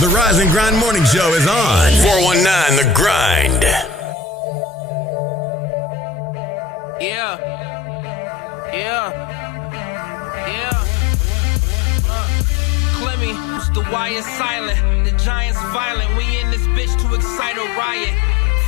The Rise and Grind Morning Show is on. 419 The Grind. Yeah. Clemmy, the wire silent, the Giants violent. We in this bitch to excite a riot.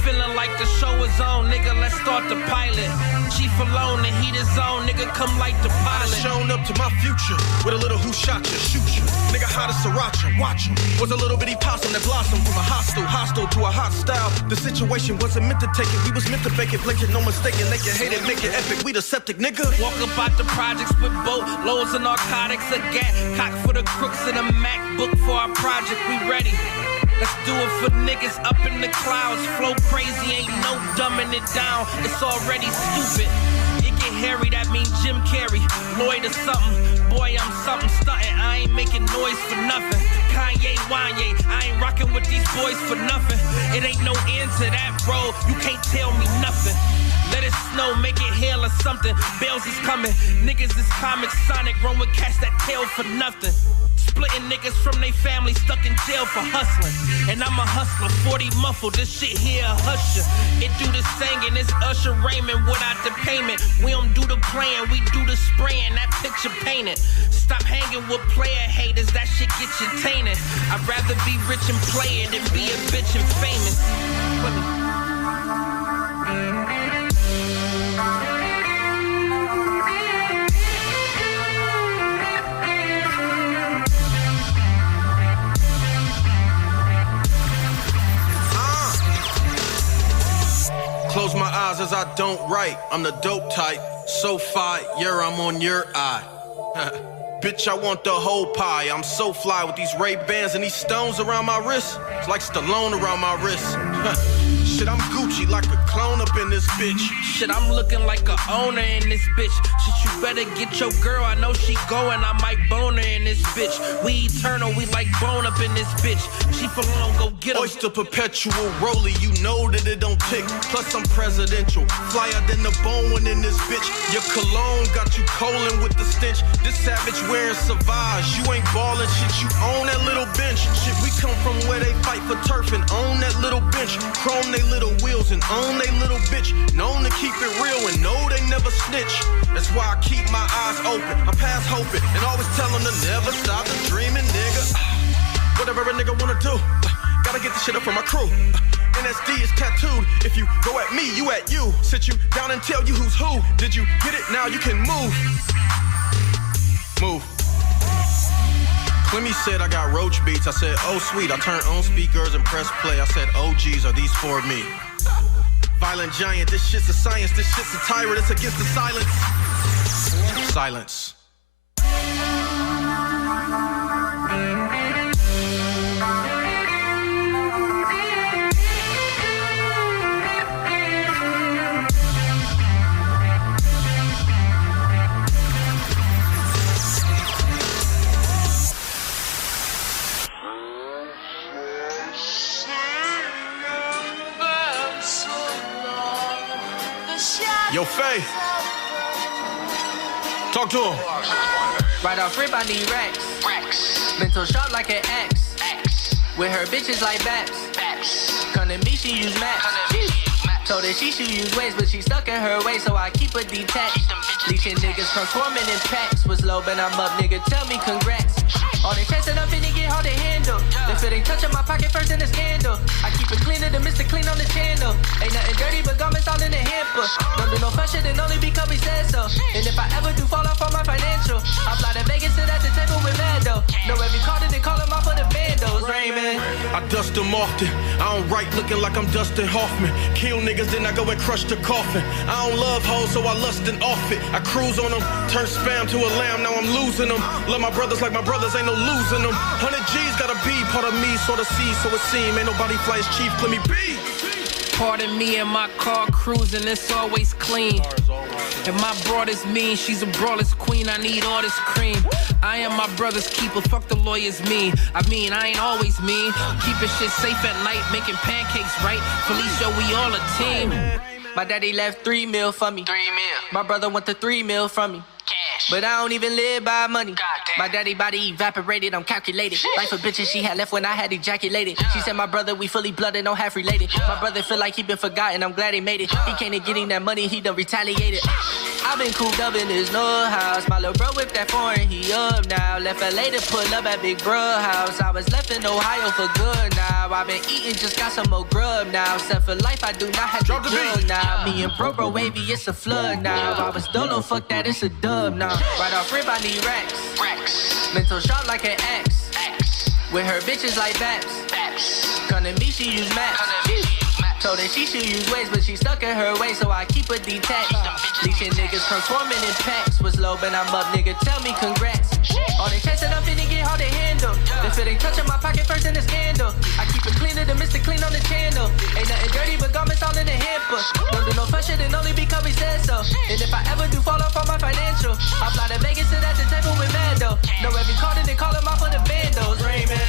Feeling like the show is on, nigga, let's start the pilot. Chief alone, the heat is on, nigga, come light the pilot. I shown up to my future with a little who shot you, shoot you. Nigga, hot as sriracha, watch him. Was a little bitty possum that blossomed from a hostile to a hostile. The situation wasn't meant to take it, we was meant to fake it. Blink it, no mistaking, they can hate it, make it epic. We the septic, nigga. Walk up out the projects with boat loads of narcotics, a gat, cock for the crooks and a MacBook for our project, we ready. Let's do it for niggas up in the clouds. Flow crazy, ain't no dumbing it down. It's already stupid. It get hairy, that means Jim Carrey. Lloyd or something. Boy, I'm something stunting. I ain't making noise for nothing. Kanye, Wanye, I ain't rocking with these boys for nothing. It ain't no end to that, bro. You can't tell me nothing. Let it snow, make it hail or something. Bells is coming. Niggas is comic Sonic. Run with cats that tail for nothing. Splitting niggas from they family, stuck in jail for hustling. And I'm a hustler, 40 muffled, this shit here a husher. It do the singing, it's Usher Raymond without the payment. We don't do the playing, we do the spraying, that picture painted. Stop hanging with player haters, that shit get you tainted. I'd rather be rich and play it than be a bitch and famous. Close my eyes as I don't write. I'm the dope type. So fire, I'm on your eye. Bitch, I want the whole pie. I'm so fly with these Ray-Bans and these stones around my wrist. It's like Stallone around my wrist. Shit, I'm Gucci like a clone up in this bitch. Shit, I'm looking like a owner in this bitch. Shit, you better get your girl. I know she going. I might bone her in this bitch. We eternal. We like bone up in this bitch. She for long, go get her. Oyster perpetual rollie. You know that it don't tick. Plus I'm presidential. Flyer than the bone in this bitch. Your cologne got you colon with the stench. This savage wearing Savage. You ain't ballin' shit. You own that little bench. Shit, we come from where they fight for turf and own that little bench. Chrome they little wheels and own they little bitch. Known to keep it real and know they never snitch. That's why I keep my eyes open. I pass hoping and always tell them to never stop the dreaming, nigga. Whatever a nigga wanna do, gotta get the shit up from my crew. NSD is tattooed. If you go at me, you at you. Sit you down and tell you who's who. Did you get it? Now you can move. Move. Clemmy said I got roach beats. I said, oh sweet. I turned on speakers and press play. I said, oh geez, are these for me? Violent giant, this shit's a science. This shit's a tyrant. It's against the silence. Silence. Yo, Faye. Talk to him. Right off rip, I need racks. Mental sharp like an axe. With her bitches like Baps. Come to me, she use maps. Told her she should use ways, but she stuck in her way, so I keep her detached. Leeching niggas transforming in packs. Was low, but I'm up, nigga, tell me congrats. All they chasing up finna get hard to handle. The fit ain't touching my pocket first in the scandal. I keep it cleaner than Mr. Clean on the channel. Ain't nothing dirty but garments all in the hamper. Don't do no fun shit and only because we said so. And if I ever do fall off on my financial, I fly to Vegas, sit at the table with Mando. Know every card and they call him off for the bandos. Raymond. I dust them often. I don't write looking like I'm Dustin Hoffman. Kill niggas, then I go and crush the coffin. I don't love hoes, so I lust and off it. I cruise on them, turn spam to a lamb, now I'm losing them. Love my brothers like my brothers, ain't no losing them. 100 G's gotta be part of me, sort of C, so it seem. Ain't nobody fly as chief, let me be. Pardon me and my car cruising, it's always clean. And my broad is mean, she's a brawler's queen, I need all this cream. I am my brother's keeper, fuck the lawyers mean. I mean, I ain't always mean. Keeping shit safe at night, making pancakes right. Felicio, we all a team. My daddy left $3 million for me. 3 mil. My brother went to $3 million from me. Cash. But I don't even live by money. My daddy body evaporated, I'm calculated. Life of bitches she had left when I had ejaculated. She said my brother, we fully blooded, no half related. My brother feel like he been forgotten, I'm glad he made it. He came to getting that money, he done retaliated. I've been cooped up in his little house. My little bro whipped that foreign, he up now. Left LA to pull up at Big Bruh house. I was left in Ohio for good now. I've been eating, just got some more grub now. Set for life, I do not have to jug now. Me and bro, wavy, it's a flood now. I was dolo, fuck that, it's a dub now. Right off rib, I need racks. Mental sharp like an X. With her bitches like Baps. Come to me, she use maps. Told her she should use ways, but she stuck in her way, so I keep her detached. Leeching niggas transforming in packs. Was low, but I'm up, nigga, tell me congrats. All they checks that I'm finna get hard to handle. The fit ain't touching my pocket first in the scandal. I keep it cleaner than Mr. Clean on the channel. Ain't nothing dirty but garments all in the hamper. Don't do no fun shit and only because we said so. And if I ever do fall off on my financial, I'll fly to Vegas, sit at the table with Mando. Know every card and they call him out for the bandos. Raymond.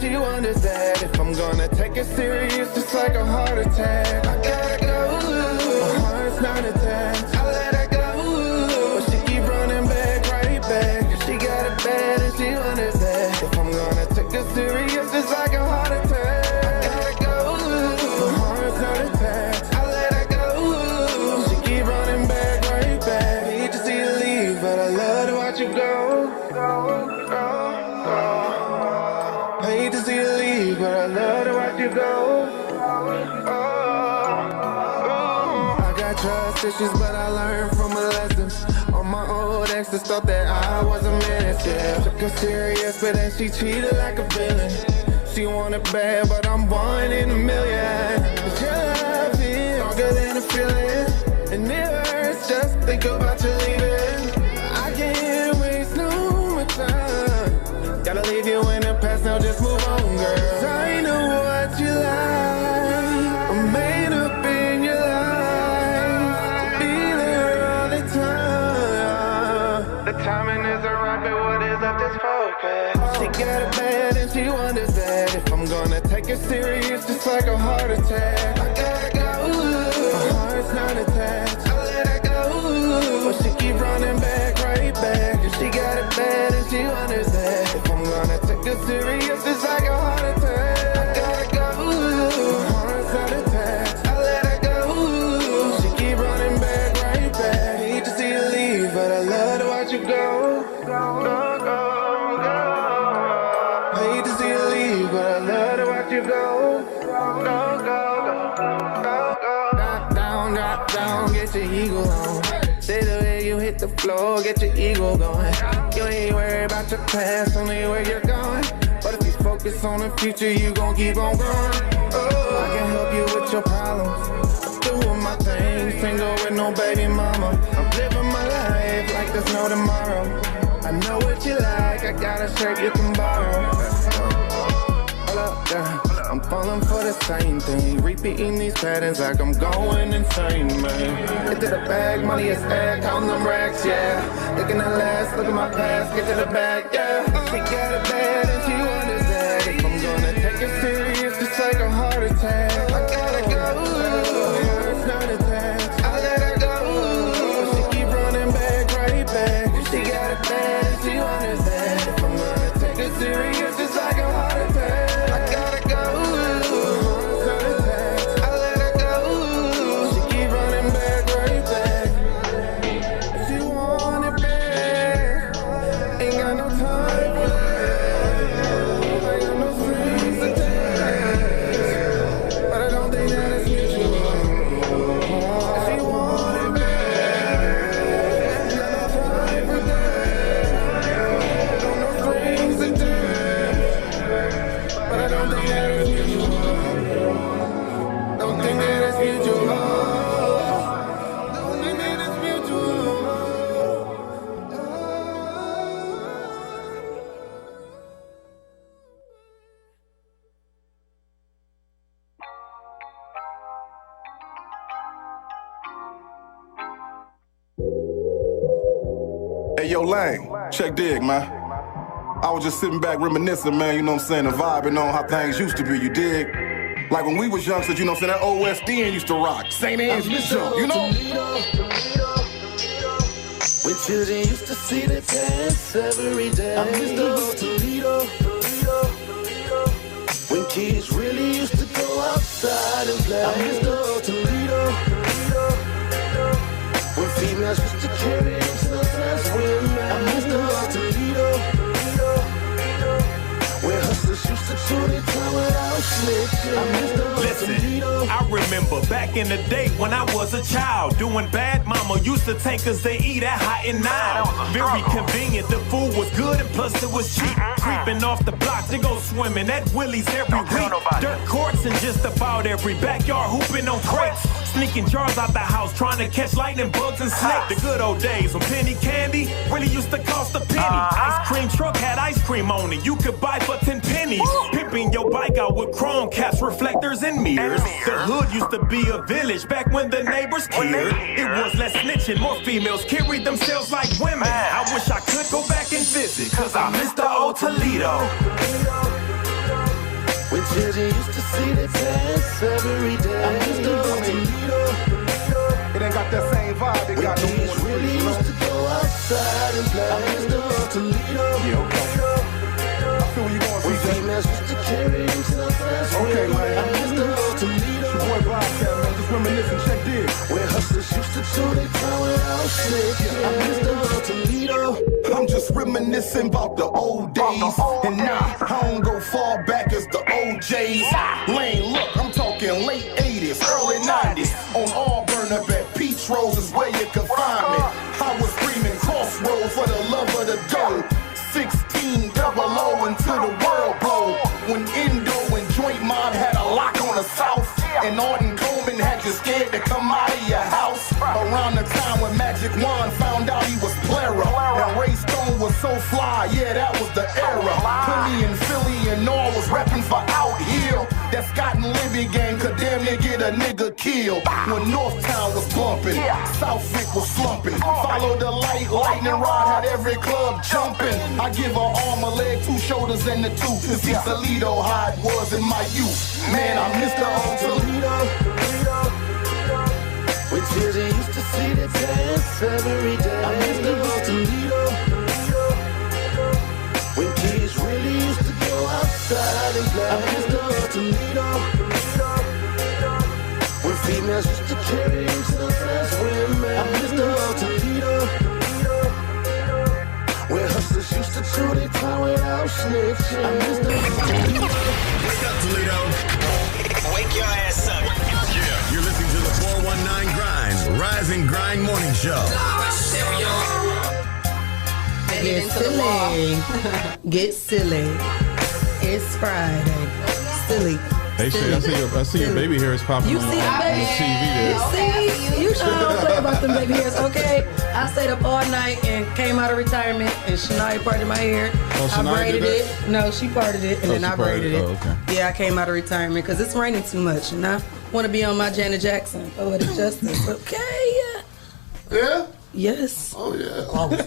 She wonders that if I'm gonna take it serious, it's like a heart attack. I gotta go, my heart's not attached. I let her go, but she keep running back, right back. She got it bad and she wonders that if I'm gonna take it serious, it's like a heart attack. I gotta go, my heart's not attached. I let her go, she keep running back, right back. Hate to see you leave, but I love to watch you go. Hate to see you leave, but I love to watch you go. I got trust issues, but I learned from a lesson. On my old exes thought that I was a menace, yeah. Took her serious, but then she treated like a villain. She wanted bad, but I'm one in a million. But your love is stronger than a feeling, and it hurts just think about you leaving. I can't waste no more time. Gotta leave you in the past, now just move on, girl. I know what you like. I'm made up in your life to be there all the time. The timing isn't right, but what is up, just focus. She got it bad and she wonders that if I'm gonna take it serious, just like a heart attack. I gotta go, my heart's not attached. I let her go, but she keep running back, right back. And she got it bad and she wonders that if I'm gonna take it serious, it's like a heart attack. I gotta go, my heart's not attached. I let her go, she keep running back, right back. Hate to see you leave, but I love to watch you go. Hate to see you leave, but I love to watch you go. Drop down, get your ego on. Say the way you hit the floor, get your ego going. You ain't worried about your past, only where you're going. But if you focus on the future, you gon' keep on growing. Oh, I can help you with your problems. I'm doing my thing, single with no baby mama. I'm living my life like there's no tomorrow. I know what you like, I got a shirt you can borrow. Hold up, girl. I'm falling for the same thing, repeating these patterns like I'm going insane, man. Get to the bag, money is air, counting them racks, yeah. Looking at last, look at my past, get to the bag, yeah. She got it bad and she wonders that if I'm gonna take it serious, it's like a heart attack. I gotta go, it's not attached. I let her go, she keep running back, right back. She got it bad and she wonders that if I'm gonna take it serious, it's like a heart attack. Time Hey, yo, Lang, check dig, man. I was just sitting back reminiscing, man, you know what I'm saying, and vibing on how things used to be, you dig? Like when we was youngsters, you know what I'm saying, that old West End used to rock. St. Anne's used to jump, you know? When children used to see the dance every day. I miss the old Toledo. When kids really used to go outside and play. I miss the old Toledo. When females used to carry themselves as women. I miss the old Toledo. When hustlers used to chew their time without snitching. I miss the old Toledo. I remember back in the day when I was a child, doing bad, mama used to take us to eat at Hot and Now. Very convenient, the food was good and plus it was cheap. Creeping off the block to go swimming at Willie's every week. Dirt courts in just about every backyard, hooping on crates. Sneaking jars out the house, trying to catch lightning bugs and snakes. The good old days when penny candy really used to cost a penny. Ice cream truck had ice cream on it, you could buy for 10 pennies. Pimping your bike out with chrome caps, reflectors, and mirrors. The hood used to be a village back when the neighbors cared. It was less snitching, more females carried themselves like women. I wish I could go back and visit, cause I miss the old Toledo. When children used to see the dance every day. I miss the old Toledo. It ain't got that same vibe it got no more. Kids really used to go outside and play. I miss the old Toledo. Yeah, okay. I feel where you going, When CJ. females used to carry themselves as Okay, women. man. I miss the old Toledo. Your boy Bobcat, man, just reminiscing, check dig. When hustlers used to chew their time without snitching. I miss the old Toledo. I'm just reminiscing about the old days. And nah, I don't go far back as the OJs. Lane, look, I'm talking late 80s, early 90s. On Auburn up at Peach Rose is where you can find me. I was screaming crossroad for the love of the dough. 16 double O until the world blow. When Indo and Joint Mob had a lock on the South. And Arden Coleman had you scared to come out of your house. Around the time when Magic Wand found out he was Plera. And Ray Stone was so fly, yeah, that was the era. Philly and Philly and all was reppin' for Out Here. That Scott and Libby gang could damn near get a nigga killed. When Northtown was bumpin', Southwick was slumpin'. Follow the light, lightning rod had every club jumpin'. I give her arm, a leg, 2 shoulders, and the tooth. To see Toledo how it was in my youth. Man, I miss the old Toledo. When children used to see the dance every day. I miss the old Toledo. When kids really used to go outside and play. I miss the old Toledo. When females used to carry themselves as women. I miss the old Toledo. When hustlers used to chew their time without snitching. I miss the old Toledo. Wake up, Toledo. Wake your ass up. Yeah. You're listening to the 419 Grind, Rise and Grind Morning Show. Get silly. Get silly. It's Friday. Silly. Hey, Shae, I see your baby hairs popping You on see the the baby? TV there. You know I don't play about them baby hairs, okay? I stayed up all night and came out of retirement, and Shania parted my hair. Oh, I Shania braided did it. No, she parted it, and Oh, then she I braided parted it. it. Oh, okay. Yeah, I came out of retirement because it's raining too much, and I want to be on my Janet Jackson poetic justice. Okay. Yeah? Yes. Oh, yeah. I was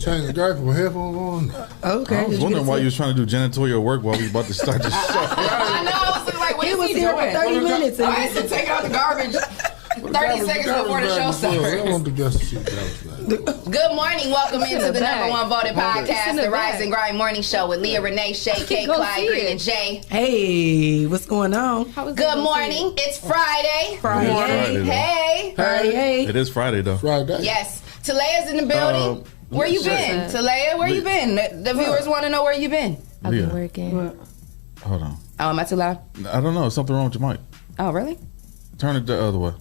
changing the diaper with headphones on. Okay. I was wondering why you was trying to do janitorial work while we about to start the show. I know. I was like, what He was is he here doing? for 30 minutes. I had to take out the garbage 30 seconds before the show I started. want the guest to see what that was like. Good morning. Welcome into the bag. #1 voted podcast, in the the Rise bag. and Grind Morning Show with Leah, Renee, Shae, Keyn, Go Clyde, see Green, it. and Jay. Hey, what's going on? Good morning. It's Friday. Friday. Friday, though. Hey. Friday. Hey. It is Friday, though. Friday. Yes. Talea's in the building. Where you been? Talea, where you been? The viewers want to know where you been. I've been Leah. working. Hold on. Oh, am I too loud? I don't know. Something wrong with your mic. Oh, really? Turn it the other way.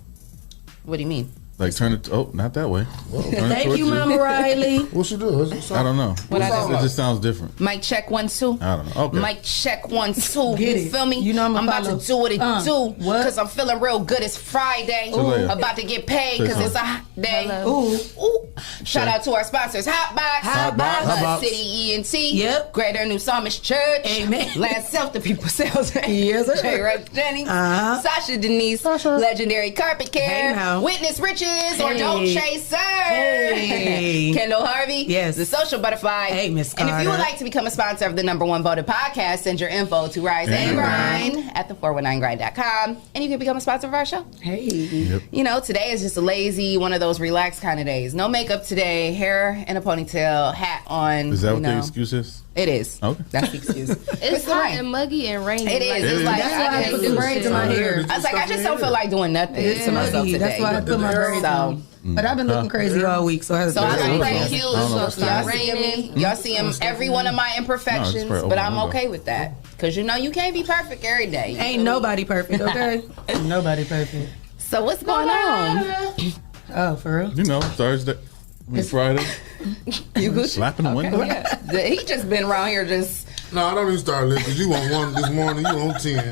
What do you mean? Like, turn it. Oh, not that way. Turn it Thank towards you, Mama Riley. What you do? I don't know. What I do? It just sounds different. Mic check 1 2. I don't know. Okay. Mic check 1 2. Get You it. feel me? You know I'm about to do what it do what? because I'm feeling real good. It's Friday. Talea. About to get paid Say because it's a something. hot day. Ooh. Ooh. Shout out to our sponsors: Hotbox, Hotbox. City ENT, Yep. Greater New Psalmist Church, Amen. Land Self, the People Sales, Yes, sir. J. Rex Jennings, Uh-huh. Sasha Denise, Legendary Carpet Care, Hey, now. Witness Riches, or Hey. Don't Chase Sir. Hey. Kendall Harvey. Yes. The social butterfly. Hey, Miss And if you would Carter. like to become a sponsor of the #1 voted podcast, send your info to Rise and Grind at the419grind.com, and you can become a sponsor of our show. Hey. You know, today is just a lazy, one of those relaxed kind of days. No makeup today, hair in a ponytail, hat on. Is that you what the know. excuse is? It is. Okay. That's the excuse. It's the hot rain. and muggy and rainy. It is. Like, It's like, That's why I put the braids in my hair. I was like, I just don't feel like doing nothing to myself today. That's why I put my braids on. But I've been looking crazy all week, so I have to I do look it. cute. Y'all see him, every one of my imperfections, but I'm okay with that. Because you know you can't be perfect every day. Ain't nobody perfect, okay? Ain't nobody perfect. So what's going on? Oh, for real? You know, Thursday, Friday. You good? Slapping the window. Yeah. He just been around here just. No, I don't even start listening because you on 1 this morning, you on 10.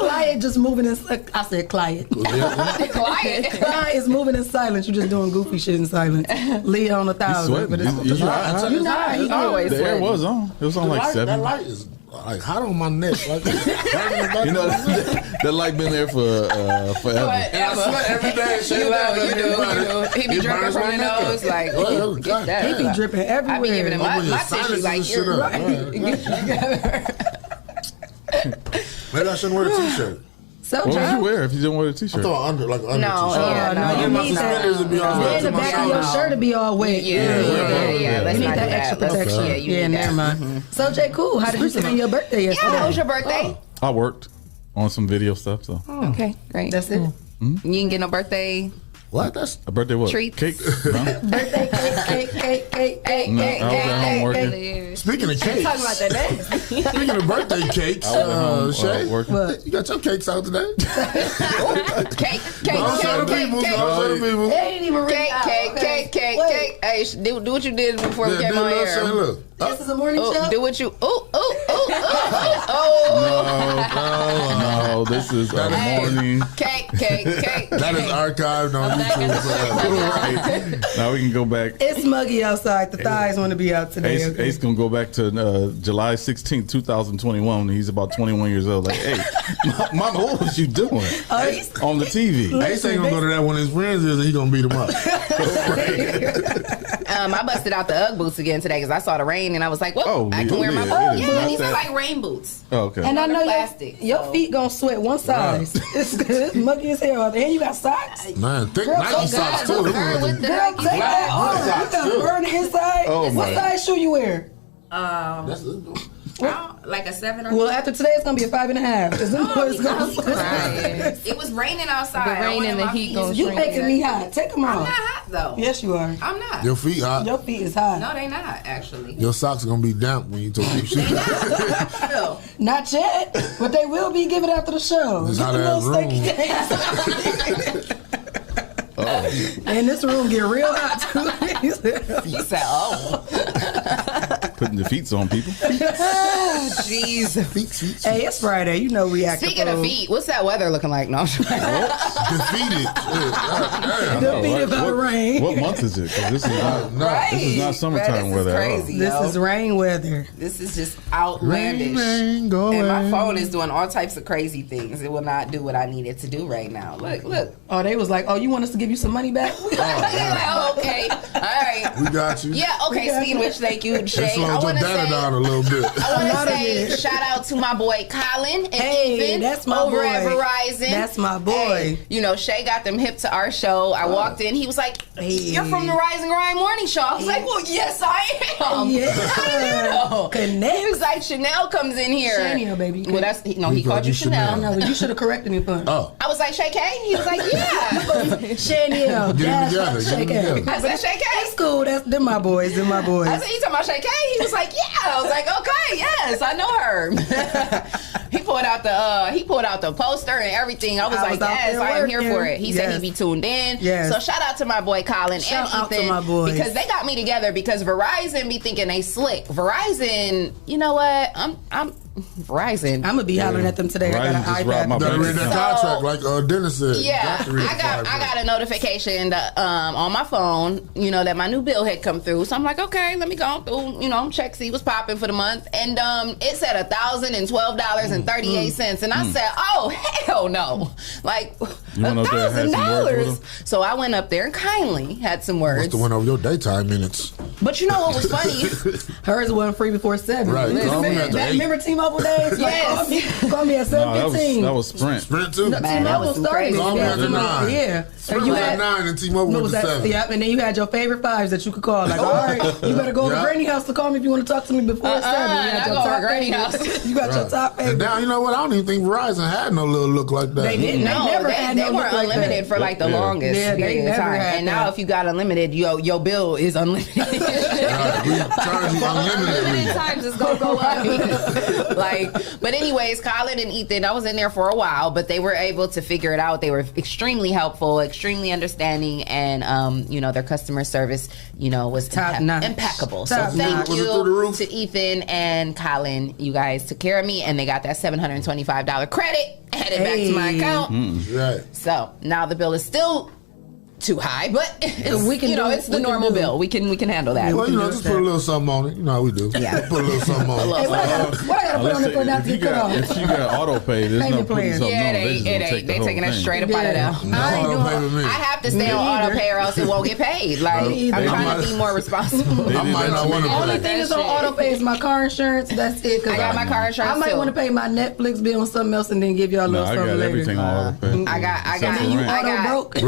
Clyde just moving in. I said Clyde. Quiet. Clyde is moving in silence. You just doing goofy shit in silence. Leah on 1,000. sweating. But it's You hot? you know he always The air sweating. was on. It was on like 7. That light is like hot on my neck. Like, You know, that light been there for forever. and I sweat every day. You do. He be dripping from his nose. Like, get that. He be dripping everywhere. I be giving him my tissue like you're right. Maybe I shouldn't wear a t-shirt. So, What would John, you wear if you didn't wear a I t-shirt? thought under, like under No, t-shirt. yeah, no, you My need that. suspenders would be all Then the to my back of your shoulder. shirt to be all wet. Yeah. Let's You need not that do extra Let's- protection. Yeah, you Yeah, need never that. mind. So, Jay, cool. How did you spend your birthday Yeah, yesterday? how was your birthday? I worked on some video stuff, so. Okay, great. That's it. You didn't get no birthday What? That's A birthday what? Treats. Cake? No? Birthday cake. No, I was at home working. speaking of cakes. Talking about that day. Speaking of birthday cakes, I was at home Shae, working. What? you got your cakes out today? cake. Don't show the people. Don't show the people. They ain't even read Cake. Hey, do what you did before we Yeah, came do on a little here. Shae, look. This is a morning show. Do what you. Oh. No, this is a morning. Cake. That is archived on YouTube. Right. Now we can go back. It's muggy outside. The thighs want to be out today. Ace, Okay? Ace gonna go back to July 16th, 2021. He's about 21 years old. Like, hey, mama, what was you doing on the TV? Ace ain't gonna go to that when his friends is, and he gonna beat him up. I busted out the Ugg boots again today because I saw the rain and I was like, well, I can wear my yeah, boots. it is Yeah, not these are that- like rain boots. Oh, okay. And I know plastic, your so- feet gonna sweat one size. It's good. It's muggy as hell out there. And you got socks. Man, thick Girl, Nike so socks good. too. Girl, with the Girl, take that off. You socks, got too. burn the inside. Oh, What my. size shoe you wear? Like a 7 or Well, after today, it's gonna be a 5.5. Because them boys gonna It was raining outside. The rain and the heat gonna You shrink making me hot. Take them I'm off. not hot though. Yes, you are. I'm not. Your feet hot. Your feet is hot. No, they not actually. Your socks are gonna be damp when you take your shoes. Still. Not yet, but they will be given after the show. It's Get hot the ass little room. stinky And this room get real hot too. He said, "Oh, Putting the feet on people. jeez." Hey, it's Friday. You know we act. Speaking of feet, what's that weather looking like? No, Defeated. Defeated by rain. What month is it? 'Cause this is not. Right. This is not summertime This is weather at all. crazy. This yo. is rain weather. This is just outlandish. Rain, go and my away. phone is doing all types of crazy things. It will not do what I need it to do right now. Look. Oh, they was like, oh, you want us to give you some money back? Oh, okay. All right. We got you. Yeah, okay. Speaking of which, thank you, They Shae. I slowed your want to data say, down a little bit. I want Not to say again. shout out to my boy Colin and Hey, Ethan that's my over boy. at Verizon. That's my boy. Hey, you know, Shae got them hip to our show. I walked in. He was like, "You're from the Rise and Grind Morning Show." I was like, "Well, yes, I am." Yeah. How do you know? Connect. He was like, "Chanel comes in here." Chanel, baby. Well, that's he He called you Chanel. No, but you should have corrected me for Oh, I was like, "Shay K?" He was like, "Yeah." Chanel. Get it That's together, not get it Shay K. together. I said, "Shay K?" That's cool. Them my boys. Them my boys. I said, "You talking about Shay K?" He was like, "Yeah." I was like, "Okay, yes, I know her." He pulled out the poster and everything. I was like, out "Yes, there I am here working. for it." He said Yes. he'd be tuned in. Yes. So shout out to my boy Colin Shout and out to Ethan my boys. because they got me together because Verizon be thinking they slick. Verizon, you know what? Verizon. I'm gonna be hollering at them today. I got an iPad. You gotta read that contract, like Dennis said. Yeah, I got a notification on my phone, that my new bill had come through. So I'm like, okay, let me go through, check, see what's popping for the month. And it said $1,012.38. And I said, oh, hell no. Like, $1,000. So I went up there and kindly had some words. Must have went over your daytime minutes. But you know what was funny? Hers wasn't free before 7. Right. Remember T-Mobile days? Yes. Call me at 7:15. That was Sprint. Sprint too. No, T-Mobile started. Call me at 9. Yeah. Sprint was at 9 and T-Mobile was at 7. Yep, and then you had your favorite 5s that you could call. Like, all right, you better go to Granny house to call me if you want to talk to me before 7. You got your top Granny house. You got your top favorite. And now, you know what? I don't even think Verizon had no little look like that. They didn't. They weren't unlimited for like the longest period of time. And now if you got unlimited, your bill is unlimited. Right, we charge you unlimited times it's gonna go up. But anyways, Colin and Ethan, I was in there for a while, but they were able to figure it out. They were extremely helpful, extremely understanding, and their customer service, was impeccable. So thank you to Ethan and Colin. You guys took care of me, and they got that $725 credit headed back to my account. Right. So now the bill is still too high, but it's the normal bill. We can handle that. Well, just put a little something on it. You know how we do. Yeah. Put a little something on it. Hey, what I gotta put on it for not to cut off? If you got auto pay, there's no putting something on. It ain't. They taking it straight up out of there. No auto pay with me. I have to stay on auto pay or else it won't get paid. Like, I'm trying to be more responsible. I might not want to pay. Only thing is on auto pay is my car insurance. That's it. I got my car insurance. I might want to pay my Netflix bill on something else and then give y'all a little something later. I got everything on auto pay.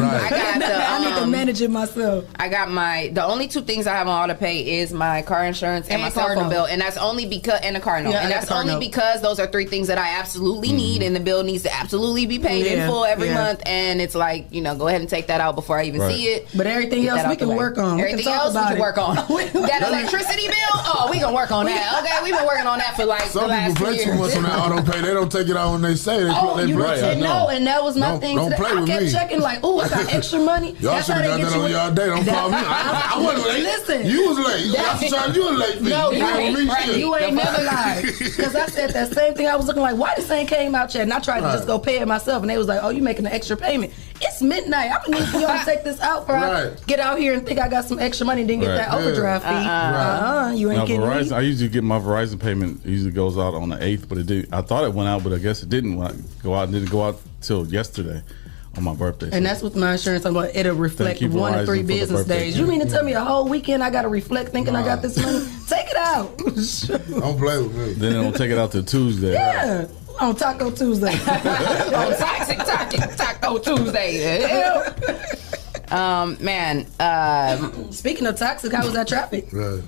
I need to manage it myself. I got the only 2 things I have on auto pay is my car insurance and my cell phone bill, and that's only because a car note, and that's only because those are 3 things that I absolutely need, and the bill needs to absolutely be paid in full every month, and it's like, go ahead and take that out before I even see it. But everything else we can work on. Everything else we can work on. That electricity bill, we can work on that. Okay, we've been working on that for like some the last people play too much on that auto pay. They don't take it out when they say they play. No, and that was my thing. Don't play with me. I kept checking like, I got extra money. Y'all should have got that on y'all day. Don't call me. I wasn't late. Listen, you was late. You were late. No, you ain't never lied. Because I said that same thing. I was looking like, why this thing came out yet? And I tried to just go pay it myself. And they was like, you making an extra payment. It's midnight. I'm going to need for y'all to take this out for I get out here and think I got some extra money and then get that overdraft fee. You ain't getting me. I usually get my Verizon payment. It usually goes out on the 8th, but I thought it went out, but I guess it didn't go out. It didn't go out till yesterday. On my birthday. And that's with my insurance. I'm like, it'll reflect 1 to 3 business days. You mean to tell me a whole weekend I got to reflect thinking I got this money? Take it out. Don't play with me. Then it'll take it out till Tuesday. Yeah. On Taco Tuesday. On Taco Tuesday. Speaking of toxic, how was that traffic? Right.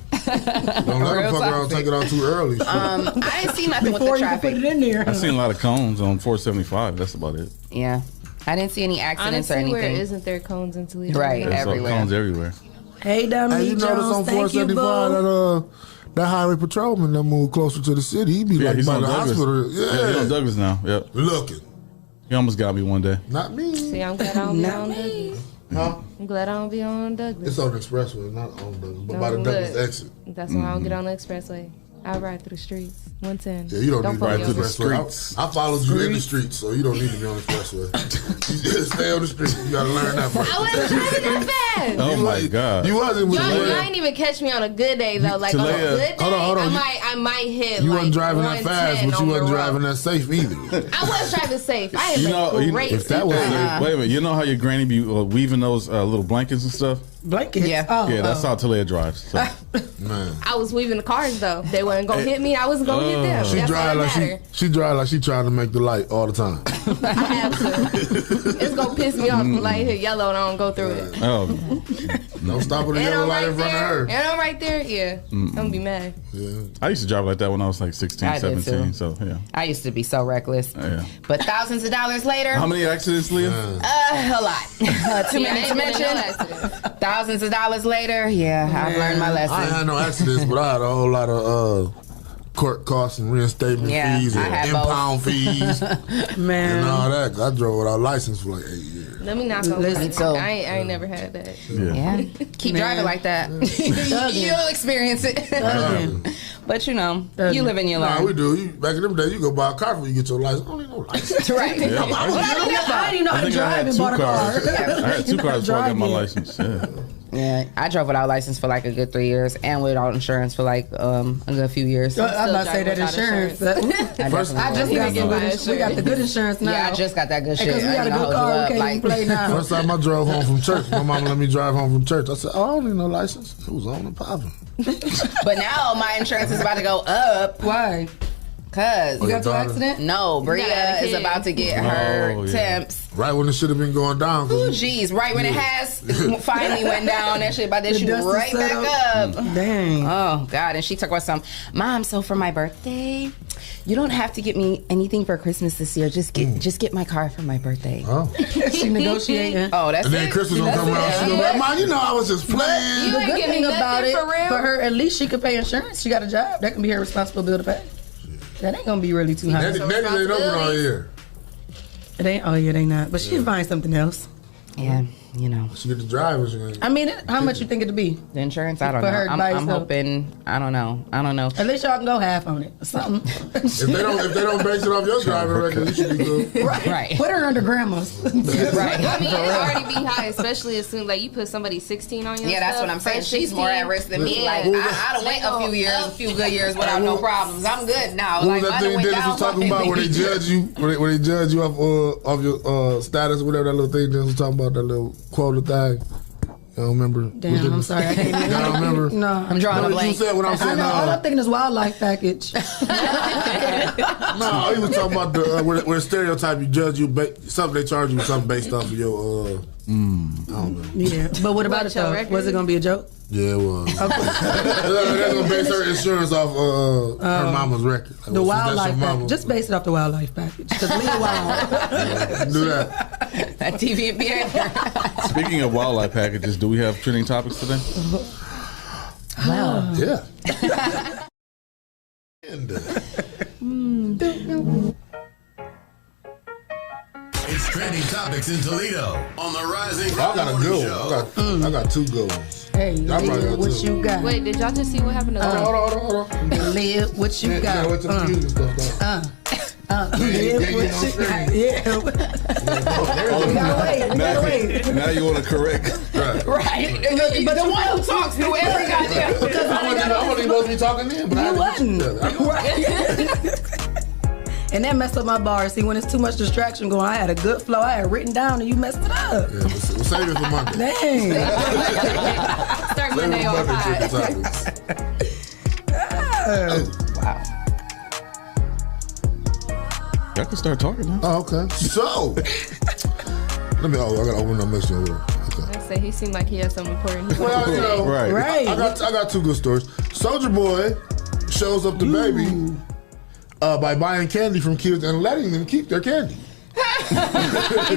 Don't let them fuck around take it out too early. I ain't seen nothing with the traffic. Put it in there. I seen a lot of cones on 475. That's about it. Yeah. I didn't see any accidents or anything. Where isn't there cones in Toledo? Right, everywhere. Cones everywhere. Hey, Dominique you notice on 475 that highway patrolman that moved closer to the city, he be like by the hospital. Yeah, he's on Douglas now. Yep. Looking. He almost got me one day. Not me. See, I'm glad I don't be on Douglas. Huh? I'm glad I don't be on Douglas. It's on the expressway, not on Douglas, but by the Douglas exit. That's why I don't get on the expressway. I ride through the streets. 110. Yeah, you don't need to ride through the streets. I followed you in the streets, so you don't need to be on the expressway. You just stay on the street. You gotta learn that part. I wasn't driving that fast. Oh my God. You wasn't. Y'all ain't even catch me on a good day though. Like on a good day, hold on. I might hit. You like wasn't driving that fast, but you wasn't driving that safe either. I was driving safe. I had great. If that was wait a minute, you know how your granny be weaving those little blankets and stuff? Blankets? Yeah. Yeah, that's how Talia drives. So. Man. I was weaving the cars though. They wasn't gonna hit me. I wasn't gonna hit them. She drive like she trying to make the light all the time. I have to. It's gonna piss me off. The light hit yellow and I don't go through it. Oh. Don't stop with a yellow light in front of her. And I'm right there. Yeah. I'm gonna be mad. Yeah. I used to drive like that when I was like 16, 17. So yeah. I used to be so reckless. Yeah. But thousands of dollars later. How many accidents, Leah? A lot. Too many to mention. Thousands of dollars later, I've learned my lesson. I ain't had no accidents, but I had a whole lot of court costs and reinstatement fees and impound fees and all that. I drove without license for like 8 years. Let me knock on wood. I ain't never had that. Yeah. Keep driving like that. You'll experience it. But you know, you live and you learn. Nah, we do. Back in them days, you go buy a car before you get your license. I don't need no license. Right. I didn't know how to drive and bought a car. I had 2 cars before I got my license. Yeah, I drove without license for like a good 3 years and without insurance for like a good few years. I'm about to say that insurance. I just we got the good insurance now. Yeah, I just got that good shit. Because we got a good car, we can't even play now. First time I drove home from church, my mama let me drive home from church. I said, I don't need no license. It was on and popping. But now my insurance is about to go up. Why? Cause you got into an accident? No, Bria is about to get her temps. Right when it should have been going down. Oh, jeez. Right when it has finally went down, that shit about to shoot right back up. Dang. Oh, God. And she talked about some, Mom, so for my birthday, you don't have to get me anything for Christmas this year. Just get my car for my birthday. Oh. She negotiating. Oh, that's and then Christmas gonna come around. She go, Mom, you know I was just playing. The good thing about it, for her, at least she could pay insurance. She got a job. That can be her responsible bill to pay. That ain't gonna be really too high. Nettie ain't open all year. It ain't. Oh yeah, they not. But she can find something else. Yeah, you know. She get the driver's. I mean, how much you think it'd be? The insurance? I don't For know. her I'm hoping. I don't know. At least y'all can go half on it or something. If they don't base it off your driving record, you should be good. Right. Put her under grandma's. Right. I mean, it'd already be high, especially as soon like you put somebody 16 on your. Yeah, that's what I'm saying. She's more at risk than me. Like I'd wait a few good years without no problems. I'm good now. What was that thing Dennis was talking about where they judge you, when they judge you off your status, whatever that little thing Dennis was talking about, that little quota thing. I don't remember. Damn, I'm sorry. I can't remember. I don't remember. No. I'm drawing a blank. You said when I'm saying all I'm thinking is wildlife package. No, he was talking about the where stereotype you judge you something they charge you something based off of your I don't know. Yeah, but what about it though? Was it gonna be a joke? Yeah, it was. They're gonna base her insurance off her mama's record. Like, the wildlife package. Just base it off the wildlife package. Because Leah wild. Do that. That TV behavior. Speaking of wildlife packages, do we have trending topics today? Wow. Yeah. It's trending topics in Toledo on the Rising I got a good Show. one. I got 2 good ones. Hey, Leah, what you got? Wait, did y'all just see what happened to Hold on. Leah, what you got? What's the music stuff though? Leah, what you got? Yeah. Now you want to correct. Right. But the one who talks through every goddamn. I wasn't supposed to be talking then, but You I wasn't. And that messed up my bar. See, when it's too much distraction going, I had a good flow. I had written down, and you messed it up. Yeah, we'll save it for Monday. Dang. Start Monday on high. Wow. Y'all can start talking now. Oh, okay. So, I gotta open up next one. Okay. I say he seemed like he had something important. Well, you know, Right. I got 2 good stories. Soulja Boy shows up the baby by buying candy from kids and letting them keep their candy. You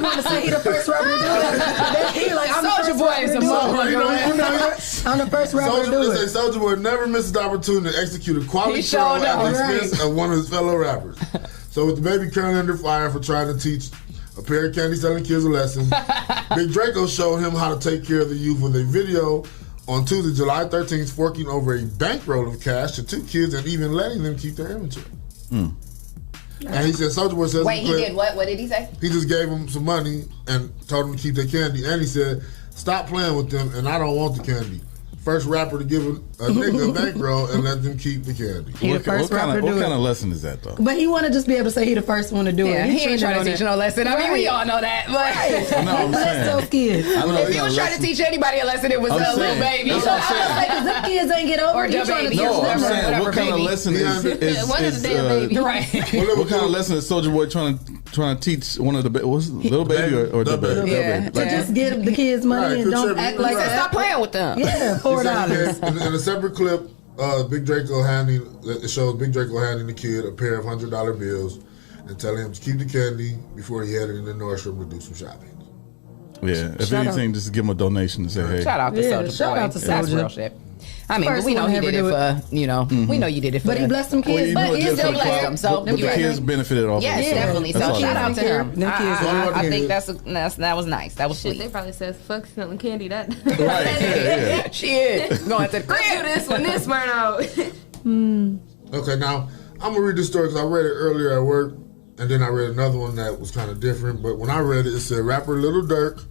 want to say he the first rapper to do that? He like, I'm Soulja Boy is a motherfucker. I'm the first rapper to do it. Soulja Boy never missed the opportunity to execute a quality show at the expense of one of his fellow rappers. So with the baby currently under fire for trying to teach a pair of candy selling kids a lesson, Big Draco showed him how to take care of the youth with a video on Tuesday, July 13th, forking over a bankroll of cash to 2 kids and even letting them keep their inventory. And he said, Soulja Boy says, wait, he did what? What did he say? He just gave them some money and told them to keep their candy. And he said, stop playing with them, and I don't want the candy. First rapper to give a nigga a bankroll and let them keep the candy. He the first rapper to do it. What kind of lesson is that, though? But he want to just be able to say he the first one to do it. He ain't trying to teach no lesson. I mean, we all know that. But No, I'm saying. those kids. If he was trying to teach anybody a lesson, it was a little baby. That's what I'm saying. Them kids ain't get over Or it. the baby. No, I'm saying, whatever what kind of baby. lesson is One of the damn babies. Right. what kind of lesson is Soulja Boy trying to teach one of the what's it, little baby or the baby? Yeah. To just give the kids money and don't act like that. Stop playing with them. Yeah, $4. In a separate clip, Big Draco it shows Big Draco handing the kid a pair of $100 bills and telling him to keep the candy before he headed into Nordstrom to do some shopping. Yeah, if anything, just give him a donation and say, hey. Shout out to Soulja Boy. Shout out to That's Soulja. real shit. I mean, but we know he did it for, we know you did it for. But he blessed them kids. But he still blessed them. So But the kids benefited off of it. yes, definitely. So shout out to him. Them kids I think that was nice. That was Shit, sweet. they probably says fuck selling candy. That Right, yeah. Shit, going to the let's do crib. this when this burn out. Okay, now I'm gonna read this story because I read it earlier at work, and then I read another one that was kind of different. But when I read it, it said rapper Lil Durk.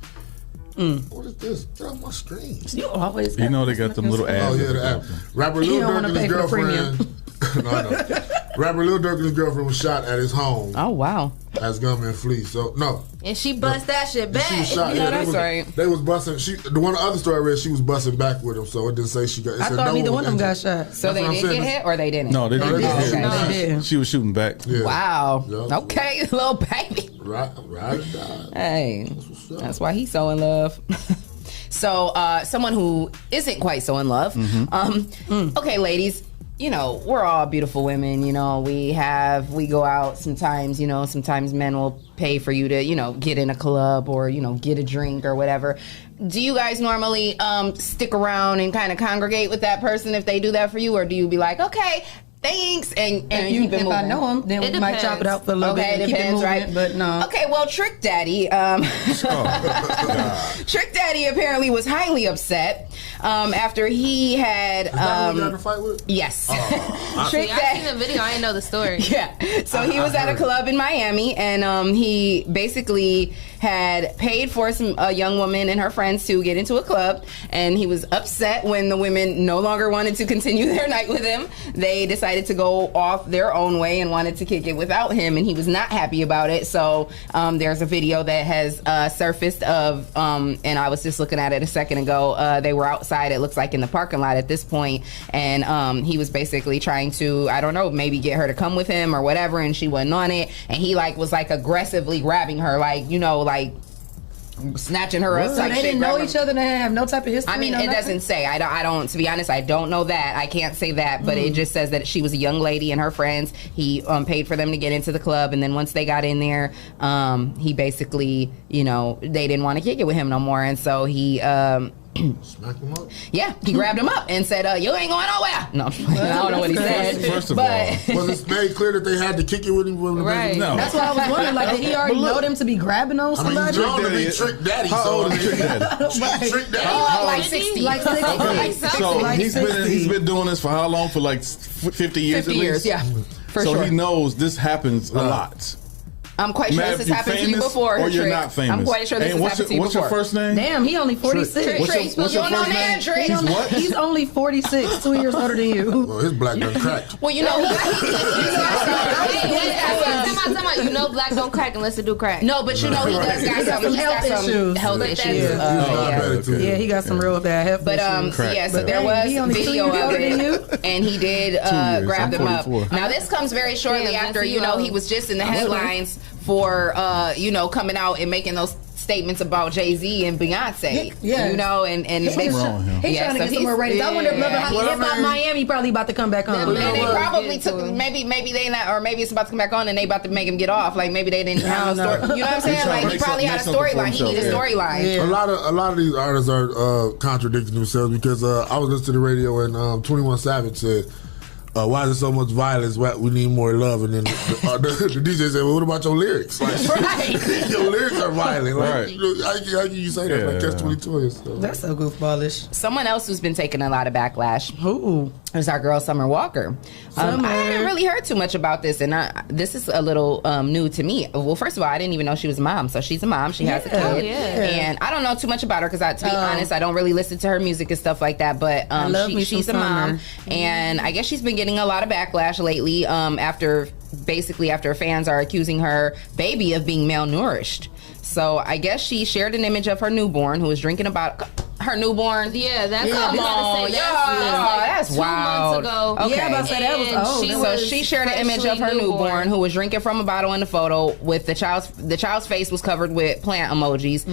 What is this? Get off my screen. You always. You know they got them little ads. Oh yeah, the app. Rapper Lil Durk and his girlfriend. No, I know. Rapper Lil Durk and his girlfriend was shot at his home. Oh wow. As gunmen flee. So no. And she bust that shit back. She was shot. Yeah, that's right. They was busting. The other story I read, she was busting back with him. So it didn't say she got. I thought neither one of them got shot. So they did get hit or they didn't? No, they didn't get hit. No, they didn't. She was shooting back. Yeah. Wow. Yeah. Okay, little baby. Right or die. Hey, that's why he's so in love. So, someone who isn't quite so in love. Okay, ladies, you know, we're all beautiful women. You know, we go out sometimes, you know, sometimes men will pay for you to, you know, get in a club or, you know, get a drink or whatever. Do you guys normally stick around and kind of congregate with that person if they do that for you? Or do you be like, okay, thanks, and you keep it moving? If I know him, then we might chop it out for a little bit. Okay, it depends, right? But no. Okay, well, Trick Daddy, Trick Daddy apparently was highly upset after he had. Is that who you got in a fight with? Yes. Trick Daddy. I seen the video. I didn't know the story. Yeah. So he was at a club in Miami, and he basically had paid for a young woman and her friends to get into a club, and he was upset when the women no longer wanted to continue their night with him. They decided to go off their own way and wanted to kick it without him, and he was not happy about it. So there's a video that has surfaced of, and I was just looking at it a second ago. They were outside, it looks like in the parking lot at this point, and he was basically trying to, I don't know, maybe get her to come with him or whatever, and she wasn't on it, and he was aggressively grabbing her, like, you know, like snatching her up. So they didn't know each other. They have no type of history. I mean, it doesn't say. I don't. To be honest, I don't know that. I can't say that. But it just says that she was a young lady and her friends. He paid for them to get into the club, and then once they got in there, he basically, you know, they didn't want to kick it with him no more, and so he. Smack him up? Yeah, he grabbed him up and said, you ain't going nowhere. No, I don't know what he said. First of all, was it made clear that they had to kick it with him? Right. No. That's why I was wondering, like, did he already know them to be grabbing on somebody? I mean, he's known to be Trick Daddy. How old is Trick Daddy? Trick Daddy. Like 60. Like 60. Okay. So he's been doing this for how long? For like 50 years 50 at years, least? yeah. For so sure. he knows this happens a lot. I'm quite sure this has happened to you before. Or you're Trick. not famous. I'm quite sure this has happened to you what's before. What's your first name? Damn, he only 46. What's your first name? Trick. He's what? He's only 46, 2 years older than you. Well, his black done cracked. Well, you know, Time out. You know, black don't crack unless it do crack. no, but you know, he does got some health issues. Health But issues. Yeah, he got some real bad health But issues. so there was he only 2 video years of older than you. it, and he did grab them up. Now this comes very shortly after, you know, he was just in the headlines for you know, coming out and making those statements about Jay-Z and Beyonce. Yeah. You know, and He's trying to get some more ratings. I wonder if Love and Hip Hop Miami probably about to come back on. And they probably took maybe they not, or maybe it's about to come back on and they about to make him get off. Like maybe they didn't have no story. You know what I'm saying? Like he probably had a storyline. He needed a storyline. A lot of these artists are contradicting themselves because I was listening to the radio and 21 Savage said, why is there so much violence? We need more love. And then the DJ said, well, what about your lyrics? Like, your lyrics are violent. Like, Right. you know, how can you say that? Like Catch-22 so. That's so goofballish. Someone else who's been taking a lot of backlash. Who? Is our girl Summer Walker. I haven't really heard too much about this, and this is a little new to me. Well, first of all, I didn't even know she was a mom. So she's a mom. She has a kid. And I don't know too much about her because, to be honest, I don't really listen to her music and stuff like that. But she's a mom. And I guess she's been getting a lot of backlash lately after fans are accusing her baby of being malnourished. So I guess she shared an image of her newborn who was drinking about her newborn. Yeah, that's come on, that's wild. 2 months ago. Okay. Yeah, but I said that was old. So she shared an image of her newborn who was drinking from a bottle in the photo with the child's face was covered with plant emojis.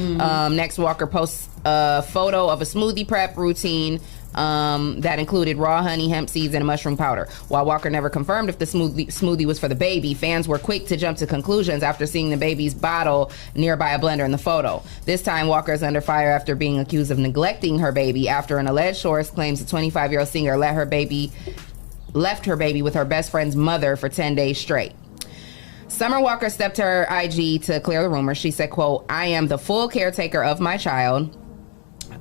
Next, Walker posts a photo of a smoothie prep routine that included raw honey, hemp seeds, and a mushroom powder. While Walker never confirmed if the smoothie was for the baby, fans were quick to jump to conclusions after seeing the baby's bottle nearby a blender in the photo. This time, Walker is under fire after being accused of neglecting her baby after an alleged source claims the 25-year-old singer left her baby with her best friend's mother for 10 days straight. Summer Walker stepped to her IG to clear the rumors. She said, quote, "I am the full caretaker of my child.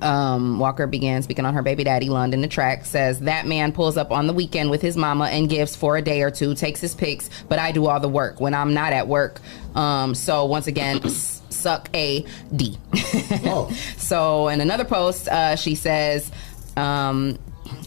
Walker began speaking on her baby daddy, London. The track says, that man pulls up on the weekend with his mama and gives for a day or two, takes his pics, but I do all the work when I'm not at work. So once again, suck a D. So in another post, she says,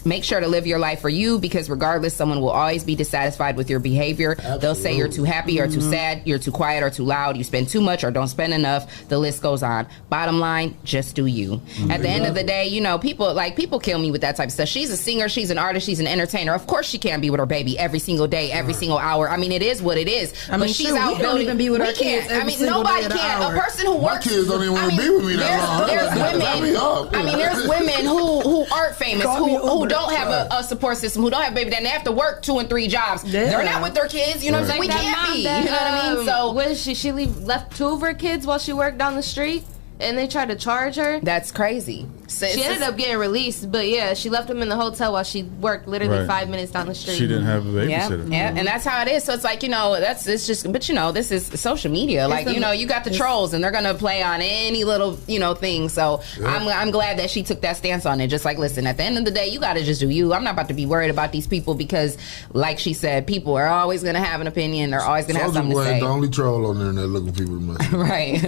make sure to live your life for you, because regardless, someone will always be dissatisfied with your behavior. Absolutely. They'll say you're too happy or too sad, you're too quiet or too loud, you spend too much or don't spend enough. The list goes on. Bottom line, just do you. At the end of the day, you know, people kill me with that type of stuff. She's a singer, she's an artist, she's an entertainer. Of course she can't be with her baby every single day, every single hour. I mean, it is what it is. But she's out building. Don't even be with her kids. I mean, nobody can. A person who works. My kids don't even want to be with me that long. There's women who aren't famous, who don't have a support system, who don't have baby daddy, they have to work 2 and 3 jobs. They're not with their kids, you know what I'm saying? We can't be, you know what I mean? So what is she left 2 of her kids while she worked down the street, and they tried to charge her. That's crazy. She ended up getting released, but yeah, she left them in the hotel while she worked literally 5 minutes down the street. She didn't have a babysitter. Yeah, and that's how it is. So it's like, you know, it's just, but you know, this is social media. Like, you know, you got the trolls, and they're gonna play on any little, you know, thing. So I'm glad that she took that stance on it. Just like, listen, at the end of the day, you gotta just do you. I'm not about to be worried about these people, because, like she said, people are always gonna have an opinion. They're always gonna have something to say. The only troll on the internet looking for people to mess. Right.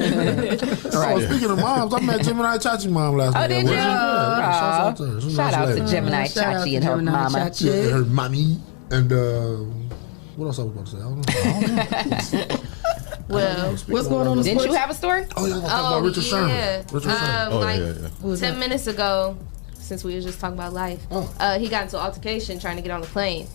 Speaking of moms, I met Gemini Chachi mom last night. Oh, did you? Shout out to Gemini Chachi and her mama. Her mommy. And what else I was about to say? I don't know. Well, what's going on? Didn't you have a story? Oh, yeah, I was talking about Richard Sherman. Richard Sherman. 10 minutes ago, since we was just talking about life, he got into an altercation trying to get on the plane.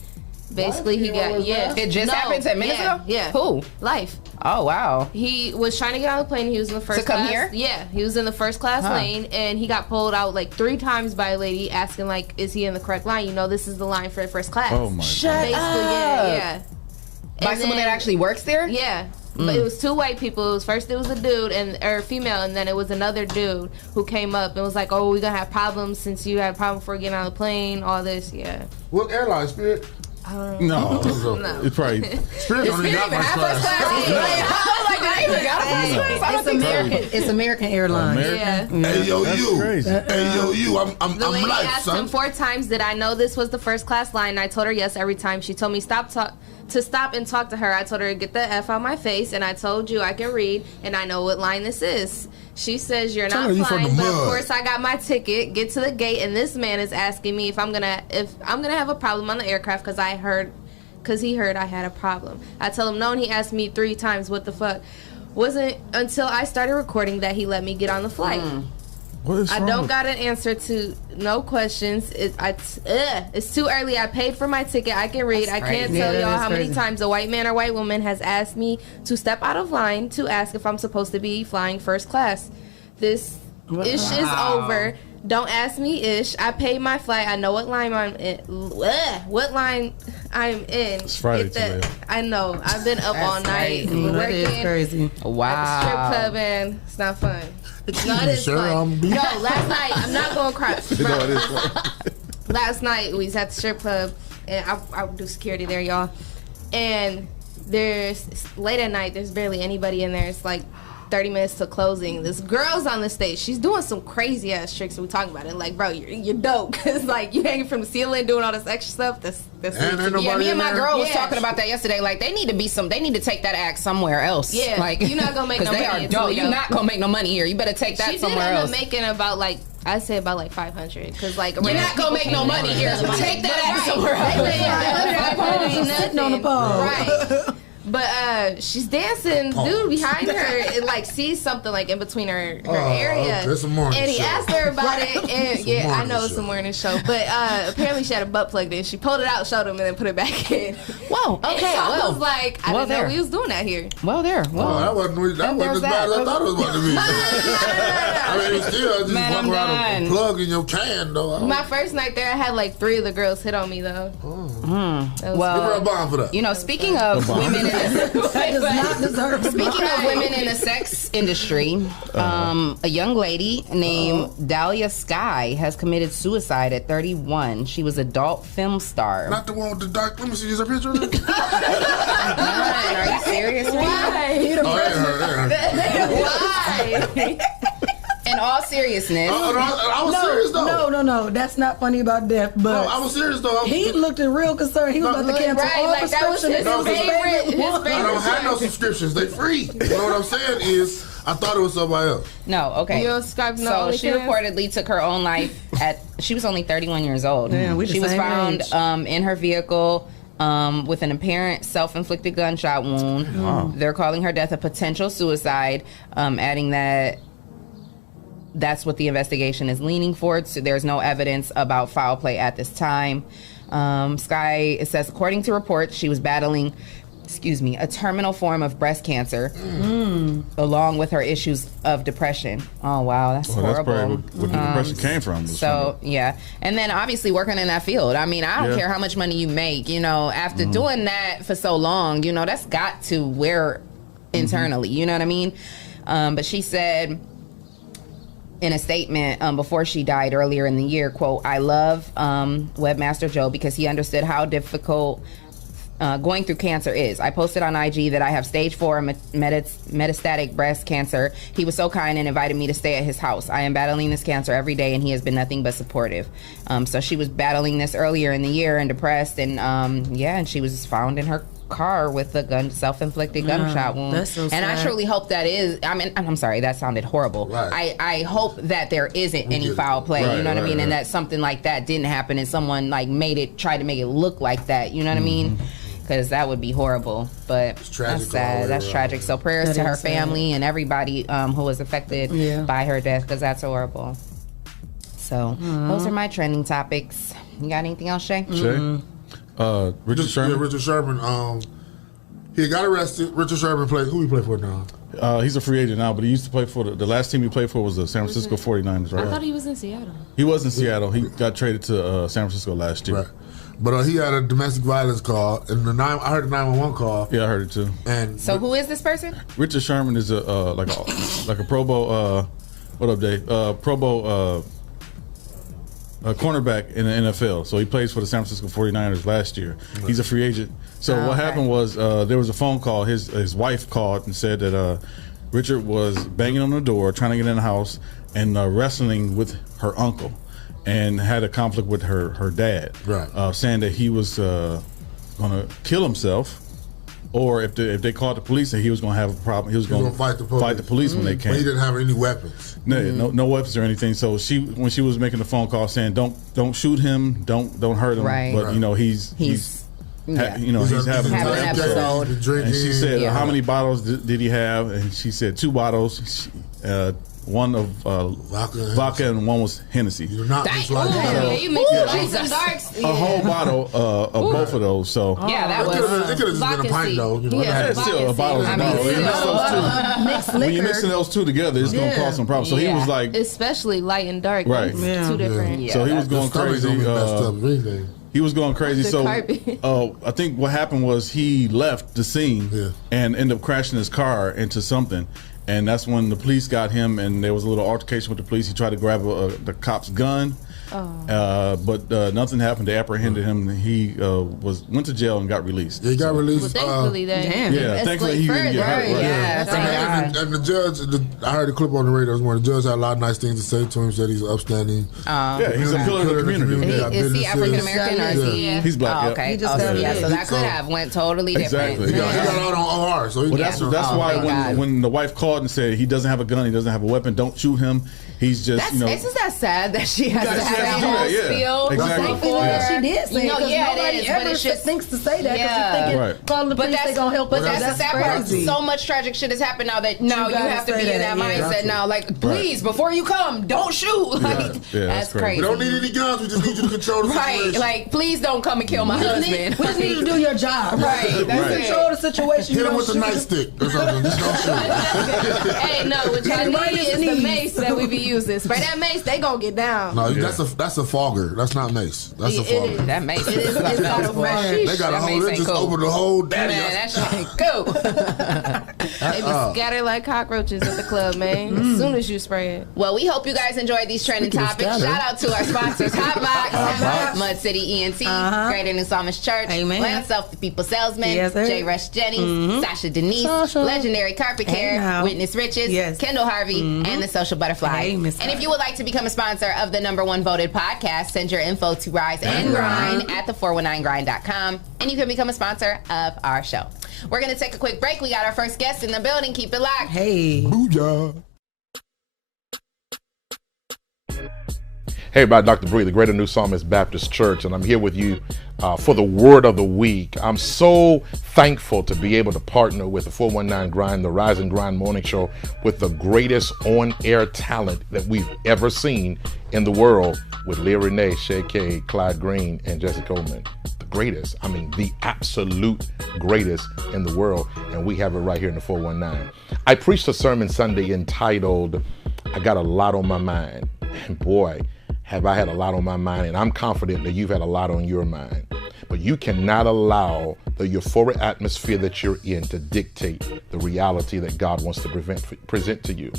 Basically, he got It just happened 10 minutes ago. Yeah. Who? Life. Oh wow. He was trying to get on the plane. He was in the first class. To come here? Yeah, he was in the first class lane, and he got pulled out like 3 times by a lady asking like, "Is he in the correct line? You know, this is the line for the first class." Oh my God. Yeah. By someone that actually works there? Yeah. But it was 2 white people. It was a dude or female, and then it was another dude who came up and was like, "Oh, we're gonna have problems since you had a problem before getting on the plane." All this, yeah. What airline, Spirit? No. It's probably Spirit don't even got first class. It's American. It's American Airlines. Yeah. Hey yo, you. I'm The lady life, asked son. him 4 times, "Did I know this was the first class line?" And I told her yes every time. She told me to stop and talk to her. I told her to get the F out my face, and I told you I can read and I know what line this is. She says you're not flying, but of course I got my ticket. Get to the gate, and this man is asking me if I'm gonna have a problem on the aircraft because he heard I had a problem. I tell him no, and he asked me 3 times what the fuck. Wasn't until I started recording that he let me get on the flight. I don't got an answer to no questions. It's too early. I paid for my ticket. I can read. I can't tell y'all how many times a white man or white woman has asked me to step out of line to ask if I'm supposed to be flying first class. This ish is over. Don't ask me ish. I paid my flight. I know what line I'm in. What line I'm in. It's Friday today. I know. I've been up all night. That is crazy. Wow. At the strip club, and it's not fun. No, it is fun. Yo, last night, I'm not going to cry. Last night, we was at the strip club, and I do security there, y'all. And late at night, there's barely anybody in there. It's like 30 minutes to closing. This girl's on the stage. She's doing some crazy ass tricks. We talking about it. Like, bro, you're dope. Cause like you hanging from the ceiling, doing all this extra stuff. That's me and my girl was talking about that yesterday. Like, they need to take that act somewhere else. Yeah, like you're not gonna make no money. You're not gonna make no money here. You better take that somewhere else. She did end up making about like, I say about like 500. Cause like you're not gonna make no money here. So take that act somewhere else. Sitting on the pole. Right. But she's dancing, dude behind her and like sees something like in between her area. It's a morning and he show. asked her about it, and I know it's a morning show. But apparently she had a butt plugged in. She pulled it out, showed him, and then put it back in. Whoa, okay. So I was like, I didn't know we was doing that here. Well, there. Well, that wasn't as bad as I thought it was about to be. I mean, it's still just walk around a plug in your can, though. My first night there, I had like 3 of the girls hit on me, though. Well, give her a bomb for that. You know, speaking of women Speaking of women in the sex industry, a young lady named Dahlia Sky has committed suicide at 31. She was an adult film star. Not the one with the dark. Let me see. Is there a picture of it? Are you serious? Why? Why? In all seriousness. I was serious though. No. That's not funny about death. But I was serious though. He looked real concerned. He was about to cancel all prescriptions. I don't have no subscriptions. They free. You know what I'm saying is, I thought it was somebody else. No, okay. So she reportedly took her own life she was only 31 years old. Damn, she was found in her vehicle with an apparent self-inflicted gunshot wound. Wow. They're calling her death a potential suicide, adding that that's what the investigation is leaning towards. So there's no evidence about foul play at this time. Sky, it says, according to reports, she was battling a terminal form of breast cancer, along with her issues of depression. Oh, wow, that's horrible. That's probably where the depression came from. So, yeah. And then obviously working in that field. I mean, I don't care how much money you make, after doing that for so long, that's got to wear internally, you know what I mean? But she said in a statement before she died earlier in the year, quote, "I love Webmaster Joe because he understood how difficult going through cancer is. I posted on IG that I have stage 4 metastatic breast cancer. He was so kind and invited me to stay at his house. I am battling this cancer every day and he has been nothing but supportive." So she was battling this earlier in the year and depressed, and and she was found in her car with a self-inflicted gunshot wound. That's so sad. And I truly hope that is, I'm sorry, that sounded horrible. Right. I hope that there isn't any foul play, you know what I mean? And that something like that didn't happen and someone tried to make it look like that, you know what I mean? Because that would be horrible. But that's sad. That's tragic. So prayers to her family and everybody who was affected by her death, because that's horrible. So those are my trending topics. You got anything else, Shae? Shae? Richard Sherman. Yeah, Richard Sherman. He got arrested. Richard Sherman who he play for now? He's a free agent now, but he used to play for the last team he played for was the San Francisco 49ers, right? I thought he was in Seattle. He was in Seattle. He got traded to San Francisco last year. Right. But he had a domestic violence call, and I heard the 911 call. Yeah, I heard it too. And so who is this person? Richard Sherman is like a Pro Bowl. What up, Dave? Pro Bowl cornerback in the NFL. So he plays for the San Francisco 49ers last year. He's a free agent. So what happened was there was a phone call. His wife called and said that Richard was banging on the door, trying to get in the house, and wrestling with her uncle, and had a conflict with her dad, saying that he was going to kill himself, or if they called the police, that he was going to have a problem. He was going to fight the police when they came. But he didn't have any weapons. No weapons or anything. So when she was making the phone call saying, "Don't shoot him, don't hurt him," but he's having an episode. And she said, "How many bottles did he have?" And she said 2 bottles. One of vodka and one was Hennessy. You're not just like a whole bottle of both of those. So that was. It could have just been a pint though. Still a bottle. When you're mixing those two together, it's gonna cause some problems. So he was like, especially light and dark. Right. Two different. Yeah. So he was going crazy. He was going crazy. So I think what happened was he left the scene and ended up crashing his car into something. And that's when the police got him, and there was a little altercation with the police. He tried to grab the cop's gun, but nothing happened. They apprehended him. He went to jail and got released. He got released. Well, thankfully, thankfully he didn't get hurt. And the judge, I heard a clip on the radio this morning. The judge had a lot of nice things to say to him. Said he's upstanding. He's a pillar of the community. Is he African American or is he? He's black. Oh, okay. So that could have went totally different. Exactly. He got out on OR. So that's why when the wife called and said he doesn't have a gun, he doesn't have a weapon, don't shoot him. He's just, Isn't that sad that she has to have that whole spiel? Exactly. She did say it. It is, but it's just thinks to say that because she's thinking calling the police, they gonna help us. But that's the sad part. So much tragic shit has happened now that you have to be in that mindset now. Like, please, before you come, don't shoot. Like, that's crazy. We don't need any guns. We just need you to control the situation. Right. Like, please don't come and kill my husband. We just need you to do your job. Right. Control the situation. Hit him with a nightstick or something. Just don't shoot. Hey, no, what y'all need is the mace that we be using. Spray that mace, they gonna get down. No, that's a fogger. That's not mace. That's a fogger. That mace is not They got a whole. They just opened the whole daddy. Man, that shit ain't cool. They be scattered like cockroaches at the club, man. As soon as you spray it. Well, we hope you guys enjoyed these trending topics. Shout out to our sponsors, Hotbox, Mud City ENT, Greater New Psalmist Church, Land Self the People Salesman, J. Rush Jennings, Sasha Denise, Legendary Carpet Care, Witness Riches, Kendall Harvey, and The Social Butterfly. And if you would like to become a sponsor of the #1 voted podcast, send your info to Rise and Grind at the419grind.com, and you can become a sponsor of our show. We're going to take a quick break. We got our first guest in the building. Keep it locked. Hey. Booyah. Hey, everybody, Dr. Bree, the Greater New Psalmist Baptist Church, and I'm here with you for the Word of the Week. I'm so thankful to be able to partner with the 419 Grind, the Rise and Grind morning show, with the greatest on-air talent that we've ever seen in the world, with Leah, Renee, Shae, Clyde Green, and Jesse Coleman. The greatest, I mean, the absolute greatest in the world, and we have it right here in the 419. I preached a sermon Sunday entitled, I Got a Lot on My Mind, and boy, have I had a lot on my mind, and I'm confident that you've had a lot on your mind. But you cannot allow the euphoric atmosphere that you're in to dictate the reality that God wants to present to you.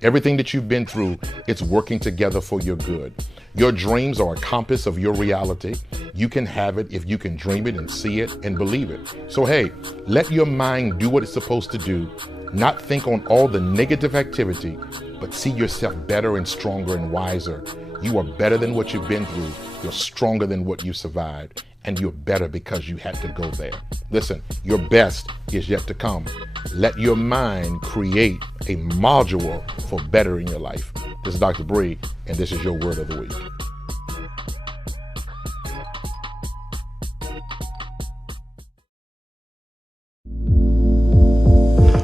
Everything that you've been through, it's working together for your good. Your dreams are a compass of your reality. You can have it if you can dream it and see it and believe it. So hey, let your mind do what it's supposed to do. Not think on all the negative activity, but see yourself better and stronger and wiser. You are better than what you've been through. You're stronger than what you survived. And you're better because you had to go there. Listen, your best is yet to come. Let your mind create a module for better in your life. This is Dr. Bree, and this is your Word of the Week.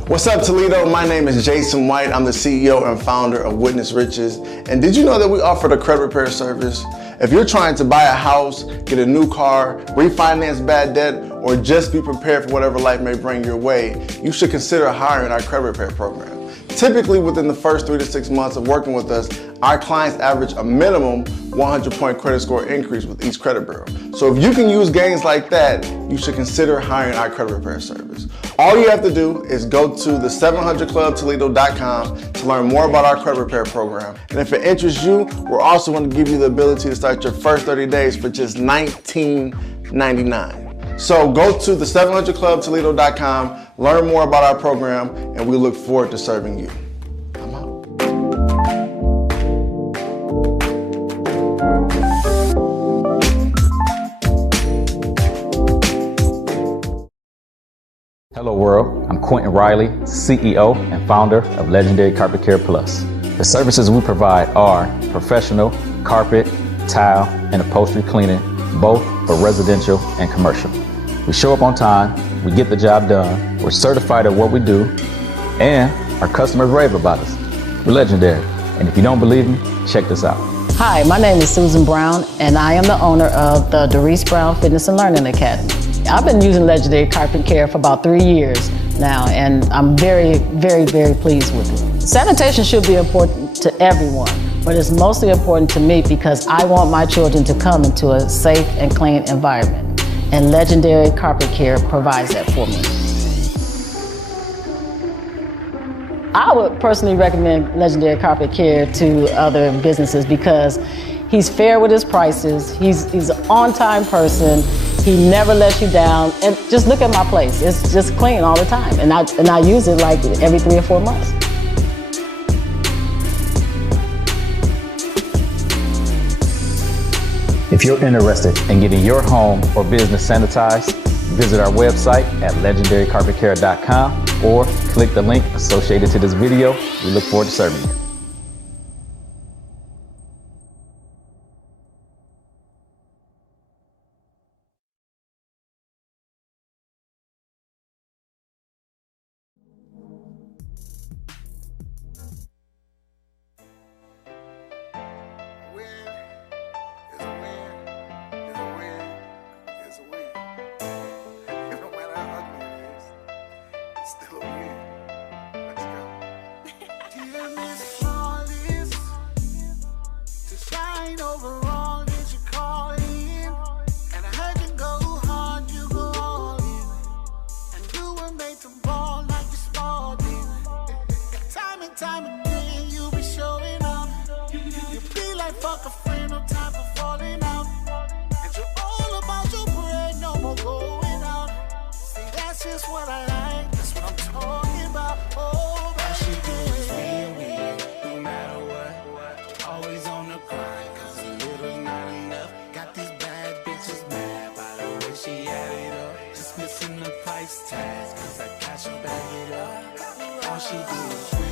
What's up, Toledo? My name is Jason White. I'm the CEO and founder of Witness Riches. And did you know that we offer the credit repair service? If you're trying to buy a house, get a new car, refinance bad debt, or just be prepared for whatever life may bring your way, you should consider hiring our credit repair program. Typically, within the first 3 to 6 months of working with us, our clients average a minimum 100-point credit score increase with each credit bureau. So if you can use gains like that, you should consider hiring our credit repair service. All you have to do is go to the 700clubtoledo.com to learn more about our credit repair program. And if it interests you, we're also going to give you the ability to start your first 30 days for just $19.99. So go to the 700clubtoledo.com, learn more about our program, and we look forward to serving you. I'm out. Hello world, I'm Quentin Riley, CEO and founder of Legendary Carpet Care Plus. The services we provide are professional carpet, tile, and upholstery cleaning, both for residential and commercial. We show up on time, we get the job done, we're certified at what we do, and our customers rave about us. We're legendary, and if you don't believe me, check this out. Hi, my name is Susan Brown, and I am the owner of the Doris Brown Fitness and Learning Academy. I've been using Legendary Carpet Care for about 3 years now, and I'm very, very, very pleased with it. Sanitation should be important to everyone, but it's mostly important to me because I want my children to come into a safe and clean environment. And Legendary Carpet Care provides that for me. I would personally recommend Legendary Carpet Care to other businesses because he's fair with his prices, he's an on-time person, he never lets you down, and just look at my place. It's just clean all the time, and I use it like every 3 or 4 months. If you're interested in getting your home or business sanitized, visit our website at legendarycarpetcare.com or click the link associated to this video. We look forward to serving you. Still a win. Let's go. all I like. That's what I'm talking about. Oh, all she do is win, no matter what. Always on the grind, cause a little not enough. Got these bad bitches mad by the way she added up. Just missing the price tags, cause I got you back it up. All she do is win.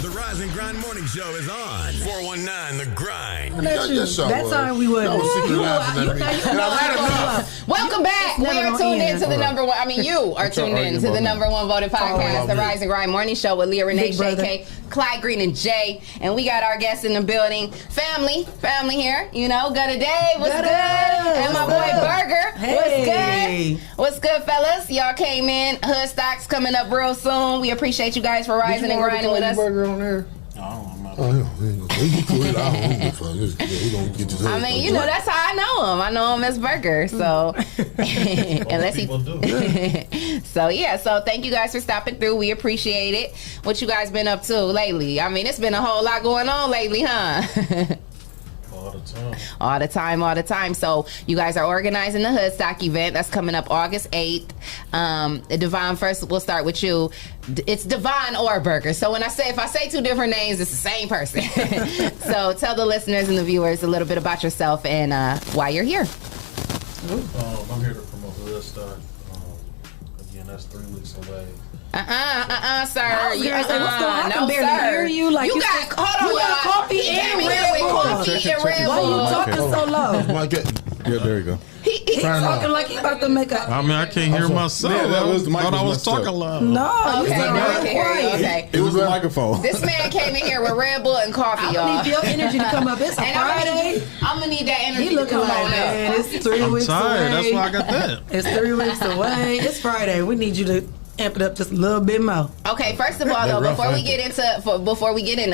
The Rise and Grind Morning Show is on. 419 The Grind. That time we would. Welcome back. We are tuned in to the number one. I mean, you are tuned in to the number one voted podcast, The Rise and Grind Morning Show with Leah, Renee, Shae, Clyde, Green, and Jay. And we got our guests in the building. Family here. You know, good day. What's good? And my boy Burger. What's good? What's good, fellas? Y'all came in. HoodStock's coming up real soon. We appreciate you guys for rising and grinding with us. Burger on there? I mean, you know, that's how I know him. I know him as Burger. So, unless he. So, yeah. So, thank you guys for stopping through. We appreciate it. What you guys been up to lately? I mean, it's been a whole lot going on lately, huh? All the time. So you guys are organizing the HoodStock event that's coming up August 8th. DeVonne, first we'll start with you. It's DeVonne or Burger. So if I say two different names, it's the same person. So tell the listeners and the viewers a little bit about yourself and why you're here. I'm here to promote HoodStock. Again, that's 3 weeks away. Sir. What's going on? I can barely hear you. Like you got coffee and Red Bull. Why are you talking so low? Yeah, there you go. He's talking like he's about to make a. I mean, I can't hear myself. Yeah, that was the I thought I was microphone. talking loud. No, Okay. It was the microphone. This man came in here with Red Bull and coffee, y'all. I need your energy to come up. It's a Friday. I'm gonna need that energy. He looking to come like, on man, up. it's 3 weeks tired. away. That's why I got that. It's 3 weeks away. It's Friday. We need you to amp it up just a little bit more. Okay, first of all, though, before we get into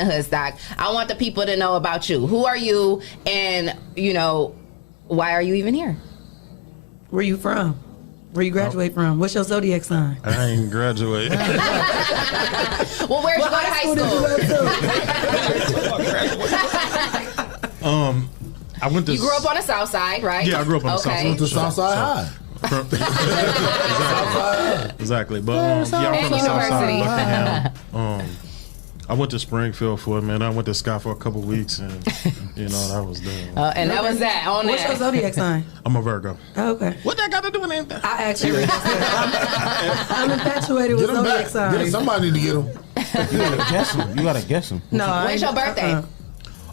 HoodStock, I want the people to know about you. Who are you, and why are you even here? Where you from? Where you graduate from? What's your zodiac sign? I ain't graduate. Well, where'd you go to high school? I went to. You grew up on the South Side, right? Yeah, I grew up on the South Side. Went to Southside High. Exactly. But I'm from the South Side. I went to Springfield for a minute. I went to Scott for a couple weeks, and that was there. And that was that. On What's your zodiac sign? I'm a Virgo. Oh, okay. What that got to do with anything? I actually. I'm infatuated with zodiac signs. Somebody need to get him. You gotta guess him. No. When's your birthday?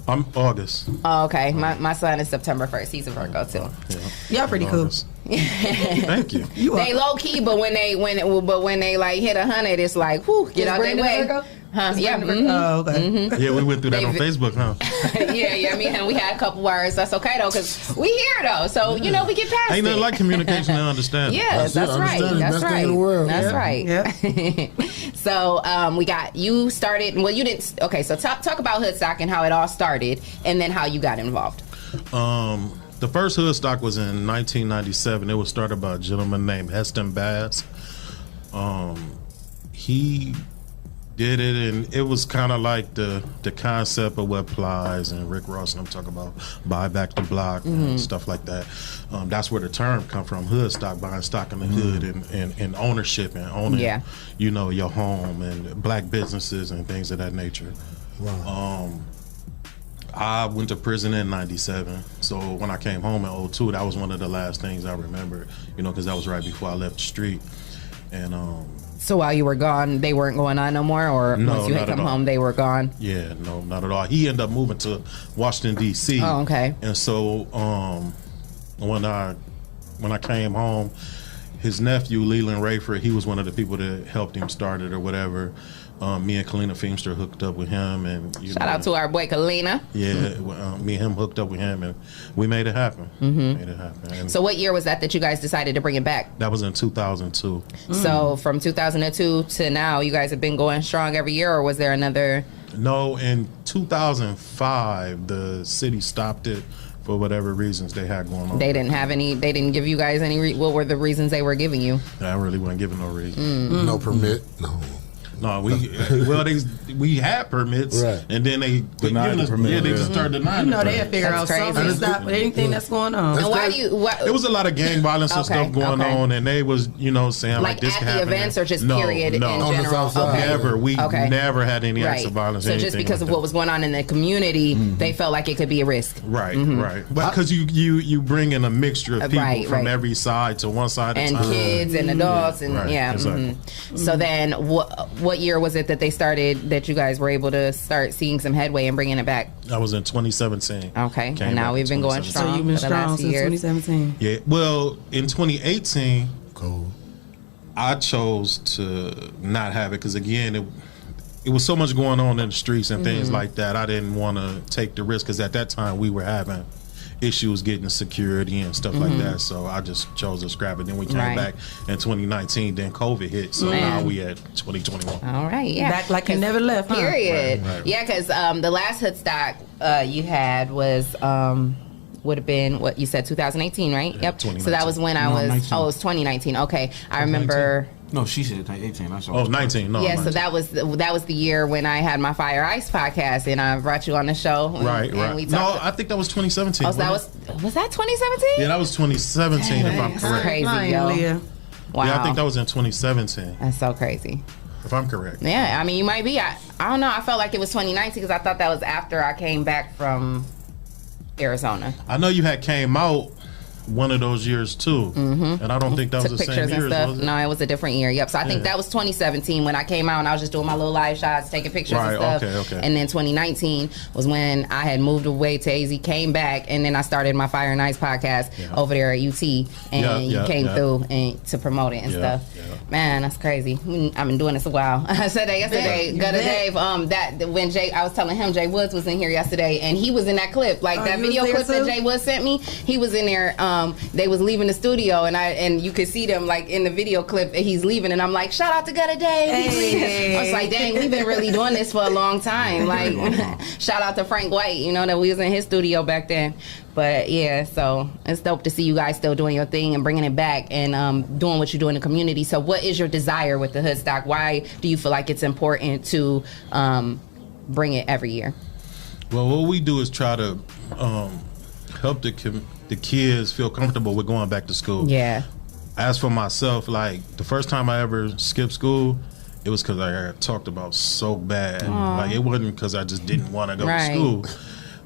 I'm August. Oh, okay. My son is September 1st. He's a Virgo too. Y'all pretty cool. Thank you. They low key, but when they like hit 100, it's like, whew, get out their way. Huh? Yeah. Oh, okay. Yeah, we went through that on Facebook, huh? yeah. Me and we had a couple words. That's okay though, because we here though, so we get past Ain't it. nothing like communication and understanding. Yes, that's right. That's right. That's right. Yeah. So we got you started. Well, you didn't. Okay, so talk about HoodStock and how it all started, and then how you got involved. The first HoodStock was in 1997. It was started by a gentleman named Heston Bass. He did it, and it was kind of like the concept of what Plies and Rick Ross and I'm talking about, buy back the block and stuff like that. That's where the term come from, HoodStock, buying stock in the hood and ownership and owning, your home and black businesses and things of that nature. Wow. I went to prison in 97, so when I came home in 02, that was one of the last things I remembered, because that was right before I left the street. And so while you were gone, they weren't going on no more, or no, once you had come home, they were gone? Yeah, no, not at all. He ended up moving to Washington D.C. Oh, okay. And so when I came home, his nephew Leland Rayford, he was one of the people that helped him start it or whatever. Me and Kalina Feemster hooked up with him, and shout out to our boy Kalina. Yeah, me and him hooked up with him, and we made it happen. Made it happen. And so what year was that you guys decided to bring it back? That was in 2002. So from 2002 to now, you guys have been going strong every year, or was there another? No, in 2005, the city stopped it for whatever reasons they had going on. They didn't have any. They didn't give you guys any. What were the reasons they were giving you? I really wasn't giving no reason. No permit. No, we had permits, and then they denied the permit. Yeah, they just started denying. They'll figure out something to stop with anything that's going on. And why do you? There was a lot of gang violence and stuff going on, and they was saying like this at the happening. events or just period in general. Never. We never had any acts of violence. So just because of what was going on in the community, they felt like it could be a risk. Right. But because you bring in a mixture of people from every side to one side, and kids and adults and exactly. So then what year was it that they started, that you guys were able to start seeing some headway and bringing it back? That was in 2017. Okay. And now we've been going strong. So you've been strong since 2017. Yeah. Well, in 2018, I chose to not have it because, again, it was so much going on in the streets and things like that. I didn't want to take the risk because at that time we were having issues getting security and stuff like that, so I just chose to scrap it. Then we came back in 2019, then COVID hit, so now we at 2021. All right, yeah. Back like you never left, huh? Period. Right. Yeah, because the last HoodStock you had was would have been what you said, 2018, right? Yeah, yep. So that was when I was 19. Oh, it was 2019. Okay, I remember. 19? No, she said 18. I saw. 19. No. Yeah, 19. so that was the year when I had my Fire Ice podcast, and I brought you on the show. Right. No, I think that was 2017. Oh, so that was that 2017? Yeah, that was 2017. If I'm correct. That's crazy, yo. Leah. Wow. Yeah, I think that was in 2017. That's so crazy. If I'm correct. Yeah, I mean, you might be. I don't know. I felt like it was 2019 because I thought that was after I came back from Arizona. I know you had came out one of those years too, and I don't think that was the same year. No, it was a different year. Yep. So I think that was 2017 when I came out and I was just doing my little live shots, taking pictures and stuff. Okay. And then 2019 was when I had moved away to AZ, came back, and then I started my Fire and Ice podcast over there at UT, and you came through and to promote it and stuff. Man, that's crazy. I've been doing this a while. I said that yesterday. Go to Dave. That when I was telling him Jay Woods was in here yesterday, and he was in that clip, like that video clip that Jay Woods sent me. He was in there. They was leaving the studio, and you could see them like in the video clip. He's leaving, and I'm like, shout out to Gutter Dave. Hey. I was like, dang, we've been really doing this for a long time. Like, shout out to Frank White. That we was in his studio back then. But yeah, so it's dope to see you guys still doing your thing and bringing it back and doing what you do in the community. So what is your desire with the HoodStock? Why do you feel like it's important to bring it every year? Well, what we do is try to help the kids feel comfortable with going back to school. Yeah. As for myself, like the first time I ever skipped school, it was because I got talked about so bad. Like, it wasn't because I just didn't want to go to school.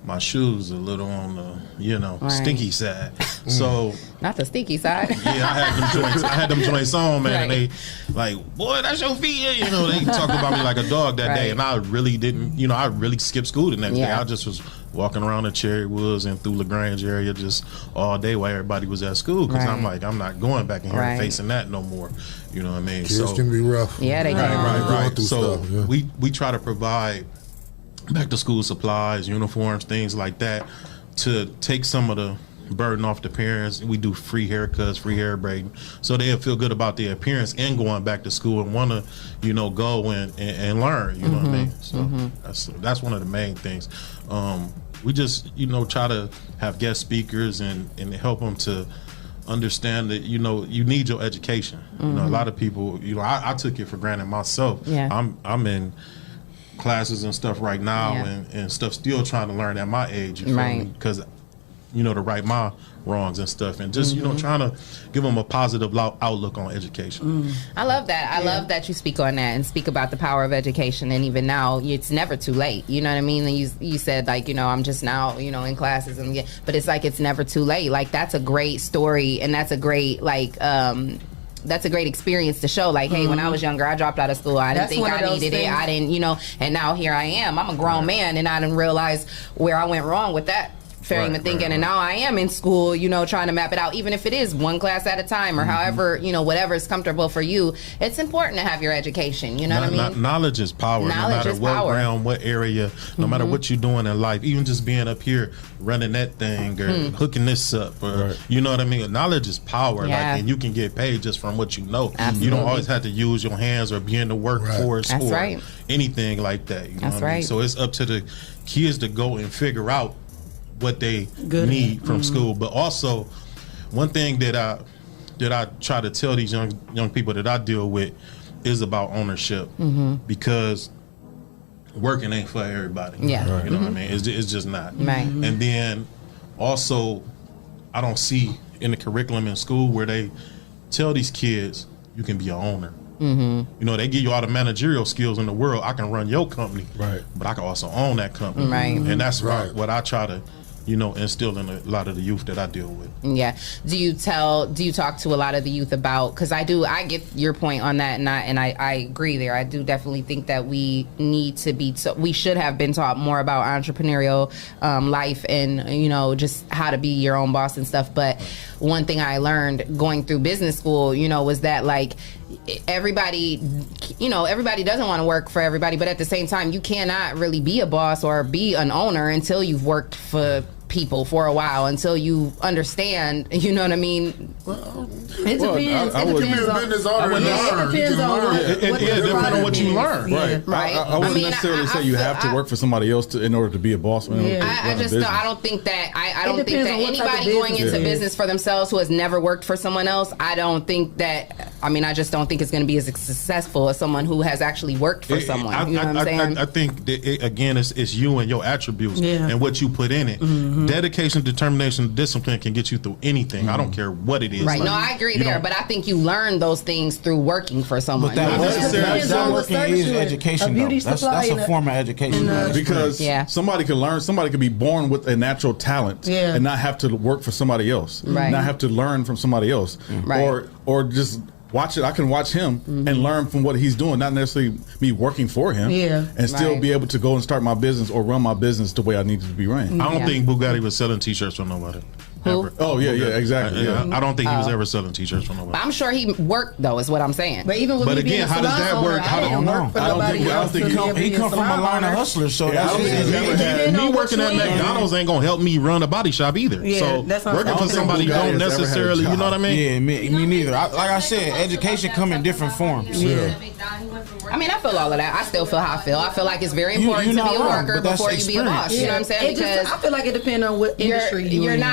My shoes a little on the, stinky side. So not the stinky side. Yeah, I had them joints on, man, and they like, boy, that's your feet. They talked about me like a dog that day, and I really didn't. I really skipped school the next day. I just was walking around the Cherry Woods and through LaGrange area just all day while everybody was at school, because I'm like, I'm not going back in here and facing that no more. You know what I mean? Kids can be rough. Yeah, they can. Right. So we try to provide back to school supplies, uniforms, things like that, to take some of the burden off the parents. We do free haircuts, free hair braiding, so they'll feel good about their appearance and going back to school and want to, go and learn. You know what I mean? So that's one of the main things. We just, try to have guest speakers and help them to understand that, you need your education. A lot of people, I took it for granted myself. I'm in classes and stuff right now and stuff still trying to learn at my age, you feel me? Because to right my wrongs and stuff, and just trying to give them a positive outlook on education. I love that. I love that you speak on that and speak about the power of education. And even now, it's never too late. You know what I mean? And you said, like, I'm just now, in classes, but it's like, it's never too late. Like, that's a great story, and that's a great, that's a great experience to show. Like, hey, when I was younger, I dropped out of school. I didn't think I needed it. I didn't, and now here I am. I'm a grown man, and I didn't realize where I went wrong with that frame of thinking. And now I am in school, trying to map it out, even if it is one class at a time or however, whatever is comfortable for you. It's important to have your education. You know what I mean? Knowledge is power. No matter what realm, what area, no matter what you're doing in life, even just being up here running that thing or hooking this up, or you know what I mean? Knowledge is power. And you can get paid just from what you know. Absolutely. You don't always have to use your hands or be in the workforce or anything like that. You know what I mean? So it's up to the kids to go and figure out what they need from school. But also, one thing that I try to tell these young people that I deal with is about ownership, because working ain't for everybody. You know what I mean? It's just not. And then also, I don't see in the curriculum in school where they tell these kids you can be an owner. They give you all the managerial skills in the world. I can run your company, but I can also own that company. And that's what I try to instill in a lot of the youth that I deal with. Yeah. Do you talk to a lot of the youth about, because I get your point on that, and I agree there. I do definitely think that we need to we should have been taught more about entrepreneurial life and, just how to be your own boss and stuff. But one thing I learned going through business school, was that, like, everybody doesn't want to work for everybody, but at the same time, you cannot really be a boss or be an owner until you've worked for people for a while, until you understand, you know what I mean? Well, it depends. It depends on what you learn. I wouldn't necessarily say you have to work for somebody else in order to be a boss. I don't think that anybody going into business for themselves who has never worked for someone else, I just don't think it's going to be as successful as someone who has actually worked for someone. You know what I'm saying? I think that again, it's you and your attributes and what you put in it. Dedication, determination, discipline can get you through anything. I don't care what it is. Right. No, I agree there, but I think you learn those things through working for someone. But that working is education, though. That's a form of education. Because somebody can learn, somebody can be born with a natural talent and not have to work for somebody else. Not have to learn from somebody else. Or just watch it. I can watch him and learn from what he's doing, not necessarily me working for him, and still be able to go and start my business or run my business the way I need it to be ran. I don't think Bugatti was selling T-shirts for nobody. Who? Oh yeah, exactly. I don't think he was ever selling T-shirts for nobody. But I'm sure he worked though, is what I'm saying. But even with again, how does that work? I don't know. He come from a line of hustlers, so me working at McDonald's ain't gonna help me run a body shop either. So working for somebody don't necessarily, you know what I mean? Yeah, me neither. Like I said, education come in different forms. I mean, I feel all of that. I still feel how I feel. I feel like it's very important to be a worker before you be a boss. You know what I'm saying? Because I feel like it depends on what industry you're in.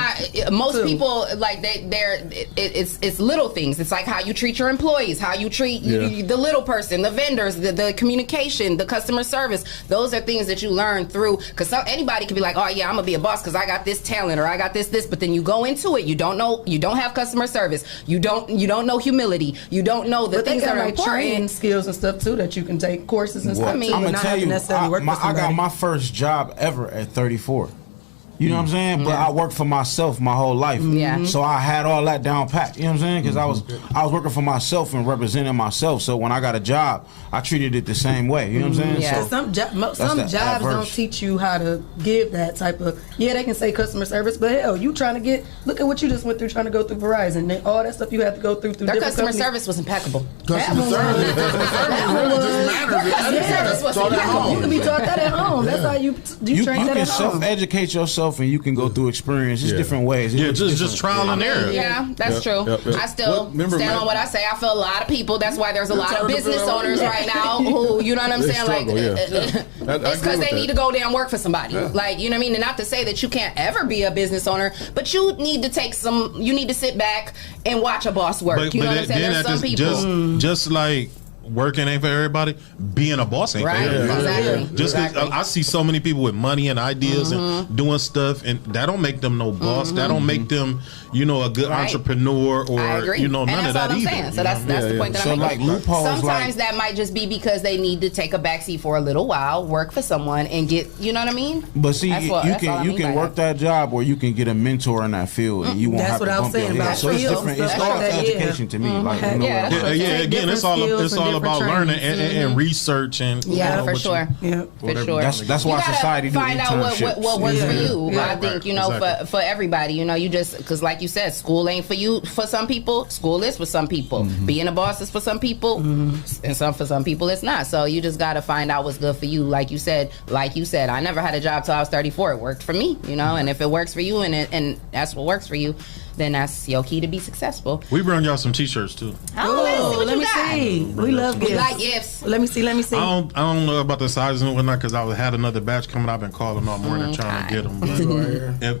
Most people, like, it's little things. It's like how you treat your employees, how you treat the little person, the vendors, the communication, the customer service. Those are things that you learn through, because anybody can be like, oh yeah, I'm gonna be a boss because I got this talent or I got this, but then you go into it, you don't have customer service, you don't know humility, you don't know the things that are important. Training skills and stuff stuff too that you can take courses and stuff. I'm gonna tell you, I got my first job ever at 34. You know what I'm saying? But I worked for myself my whole life. Yeah. So I had all that down pat. You know what I'm saying? Because I was working for myself and representing myself. So when I got a job, I treated it the same way. You know what I'm saying? Yeah. So some jobs don't teach you how to give that type of. Yeah, they can say customer service, but hell, you trying to get. Look at what you just went through trying to go through Verizon. And all that stuff you had to go through. Their customer service was impeccable. Customer service was You can be taught that at home. That's how you train that can at home. self-educate yourself and you can go through experience. There's different ways. Yeah, just trial and error. Yeah, that's true. I still stand on what I say. I feel a lot of people. That's why there's a lot of business owners right now who, you know what I'm saying? Struggle, it's because they need to go down work for somebody. Like, you know what I mean? And not to say that you can't ever be a business owner, but you need to you need to sit back and watch a boss work. You know what I'm saying? There's some people. Just like working ain't for everybody, being a boss ain't for everybody. Exactly. Just because I see so many people with money and ideas and doing stuff, and that don't make them no boss. That don't make them, a good entrepreneur or none of that either. Saying. So that's the point that I'm making. Sometimes that might just be because they need to take a backseat for a little while, work for someone, and get, you know what I mean? But see, you can work that job, or you can get a mentor in that field, and you won't have to bump your head. So it's different. It's all education to me. Again, it's all about learning and research and for sure. That's why society do find out what works for you. I think for everybody, you just because like you said, school ain't for you. For some people, school is for some people. Being a boss is for some people, and for some people it's not. So you just got to find out what's good for you. Like you said, I never had a job till I was 34. It worked for me, and if it works for you and that's what works for you, then that's your key to be successful. We bring y'all some t-shirts too. Let me see. We love gifts. We like gifts. Let me see. I don't know about the sizes and whatnot because I had another batch coming. I've been calling all morning trying to get them. But if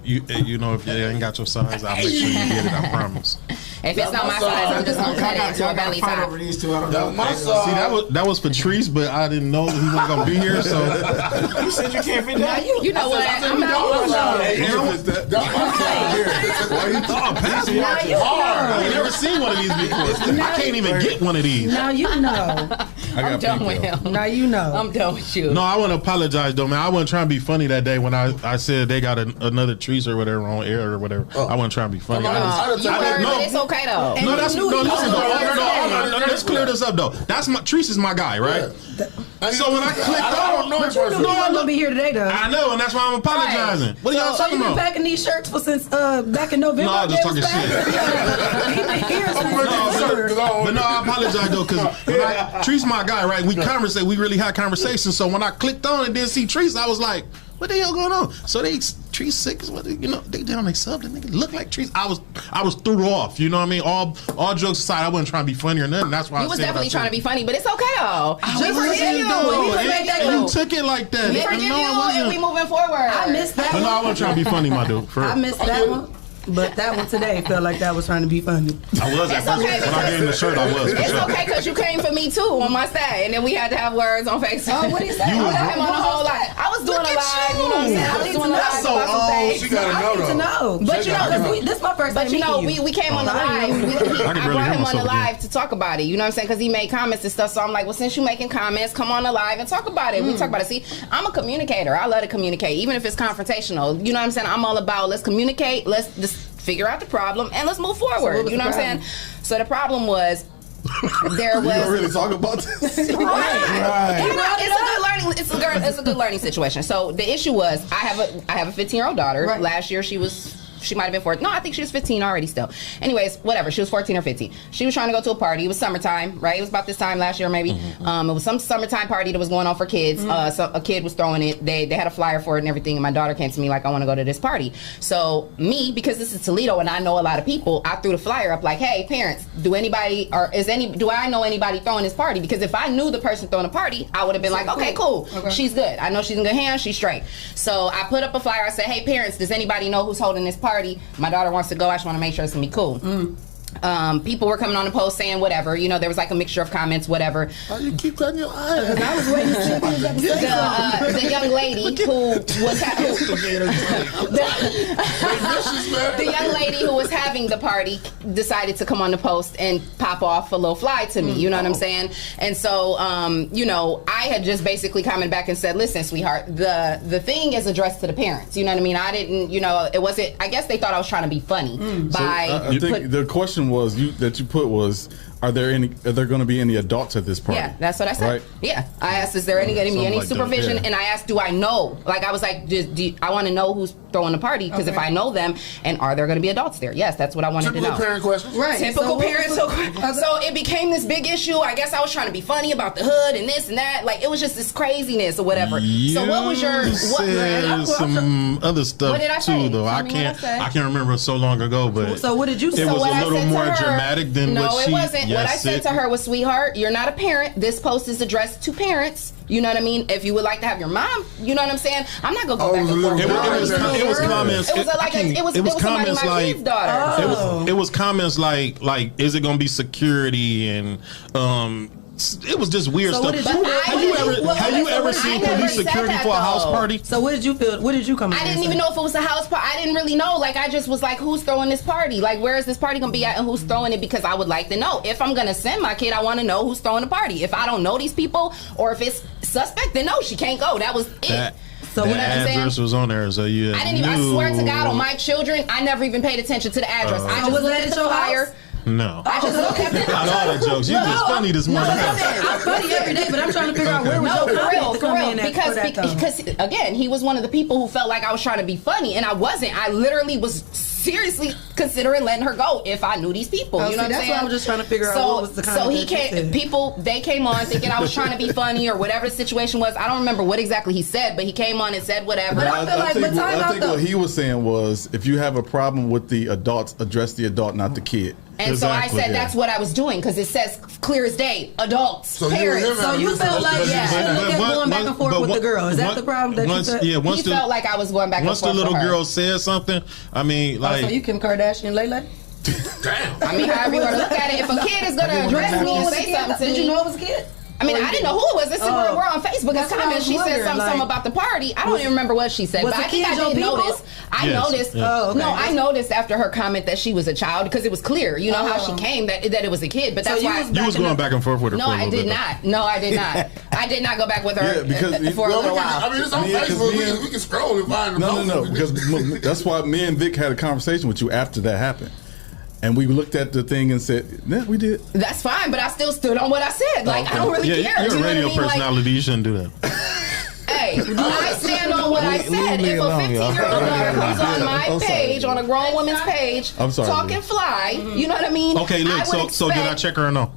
you ain't got your size, I'll make sure you get it. I promise. If it's not my size, I'm just gonna cut it into a belly top. See, that was Patrice, but I didn't know he wasn't gonna be here. So you said you can't fit that. You know what? I'm not. Now you never seen one of these before. I can't even get one of these. Now you know. I'm done with him. Now you know. I'm done with you. No, I want to apologize though, man. I wasn't trying to be funny that day when I said they got another trees or whatever on air or whatever. I wasn't trying to be funny. It's okay though. Let's clear this up though. Treese is my guy, right? So when I clicked on, I'm gonna be here today though. I know, and that's why I'm apologizing. What are y'all talking about? You've been packing these shirts since back in November. No, I was just talking shit. But no, I apologize though, because Treese my guy, right? We really had conversations. So when I clicked on and didn't see Treese, I was like, what the hell going on? So Treese sick is what they down they sub. The nigga look like Treese. I was threw off. You know what I mean? All jokes aside, I wasn't trying to be funny or nothing. That's why you was definitely trying to be funny, but it's okay though. You took it like that. We forgive you, and we moving forward. I missed that. But no, I wasn't trying to be funny, my dude. I missed that one. But that one today felt like that was trying to be funny. I was at first. When I gave him the shirt, I was. It's okay because you came for me too on my side, and then we had to have words on Facebook. Oh, what do you say? I was doing a live. You know what I'm saying? I was doing a live about some things. She gotta know. But this is my first time. But we came on the live. I brought him on the live to talk about it. You know what I'm saying? Because he made comments and stuff. So I'm like, well, since you're making comments, come on the live and talk about it. We talk about it. See, I'm a communicator. I love to communicate, even if it's confrontational. You know what I'm saying? I'm all about let's communicate. Let's just figure out the problem and let's move forward. You know what I'm saying? So the problem was there was. We don't really talk about this. Right. It's a good learning situation. So the issue was I have a 15-year-old daughter. Right. Last year she might have been 14. No, I think she was 15 already still. Anyways, whatever. She was 14 or 15. She was trying to go to a party. It was summertime, right? It was about this time last year maybe. It was some summertime party that was going on for kids. So a kid was throwing it. They had a flyer for it and everything. And my daughter came to me like, I want to go to this party. So me, because this is Toledo and I know a lot of people, I threw the flyer up like, hey, parents, do I know anybody throwing this party? Because if I knew the person throwing the party, I would have been like, okay, cool. She's good. I know she's in good hands. She's straight. So I put up a flyer. I said, hey, parents, does anybody know who's holding this party? My daughter wants to go. I just want to make sure it's gonna be cool. People were coming on the post saying whatever. You know, there was like a mixture of comments, whatever. Oh, you keep cutting your eyes. I was waiting to see if you was going to say something. The young lady who was the young lady who was having the party decided to come on the post and pop off a little fly to me. You know what I'm saying? And so, you know, I had just basically commented back and said, listen, sweetheart, the thing is addressed to the parents. You know what I mean? I didn't, you know, it wasn't, I guess they thought I was trying to be funny by I think the question was are there going to be any adults at this party? Yeah, that's what I said. Right? Yeah, I asked, is there going to be any supervision? And I asked, do I know? Like, I was like, I want to know who's throwing the party, because if I know them, and are there going to be adults there? Yes, that's what I wanted to know. Typical parent question. Right. Typical parent. So it became this big issue. I guess I was trying to be funny about the hood and this and that. Like, it was just this craziness or whatever. So what was your... said some other stuff too, though. I can't remember so long ago, but so what did you say? It was a little more dramatic than what she... No, it wasn't. What I said to her was, sweetheart, you're not a parent. This post is addressed to parents. You know what I mean? If you would like to have your mom, you know what I'm saying? I'm not gonna go back and forth. It was comments. It was comments like, kid's daughter. It was comments like, is it gonna be security and it was just weird stuff. Have you ever seen police security for a house party? So what did you feel? What did you come? I didn't even know if it was a house party. I didn't really know. Like, I just was like, who's throwing this party? Like, where is this party gonna be at, and who's throwing it? Because I would like to know. If I'm gonna send my kid, I want to know who's throwing the party. If I don't know these people, or if it's suspect, then no, she can't go. That was it. So what I'm saying, address was on there, so you. I didn't even. I swear to God, on my children, I never even paid attention to the address. I just looked at the flyer. No. I just looked at it. Not all the jokes. You just funny this morning. I'm funny every day, but I'm trying to figure out where was your comment to come in at. Because again, he was one of the people who felt like I was trying to be funny, and I wasn't. I literally was seriously considering letting her go if I knew these people. You know what I'm saying? That's why I was just trying to figure out what was the comment. So he came. They came on thinking I was trying to be funny or whatever the situation was. I don't remember what exactly he said, but he came on and said whatever. But I think what he was saying was, if you have a problem with the adults, address the adult, not the kid. And so I said that's what I was doing, because it says clear as day, adults, parents. So you felt like going back and forth with the girl. Is that the problem that you said? Yeah, he felt like I was going back and forth. Once the little girl said something, I mean, like. So you Kim Kardashian, Lele? Damn. I mean, however you want to look at it, if a kid is going to address me and say something to me. Did you know it was a kid? I mean, I didn't know who it was. This is where we're on Facebook. It's comments. She said something about the party. I don't even remember what she said, but I think I did notice. I noticed. No, I noticed after her comment that she was a child, because it was for you know how she came that it was a kid. But that's why you was going back and forth with her. No, I did not. No, I did not. I did not go back with her for a little while. I mean, it's on Facebook. We can scroll and find the post. No, because that's why me and Vic had a conversation with you after that happened. And we looked at the thing and said, yeah, we did. That's fine, but I still stood on what I said. Like, I don't really care. You're a radio personality. You shouldn't do that. Hey, I stand on what I said. If a 15-year-old daughter comes on my page, on a grown woman's page, talking fly, you know what I mean? Okay, look, so did I check her or no?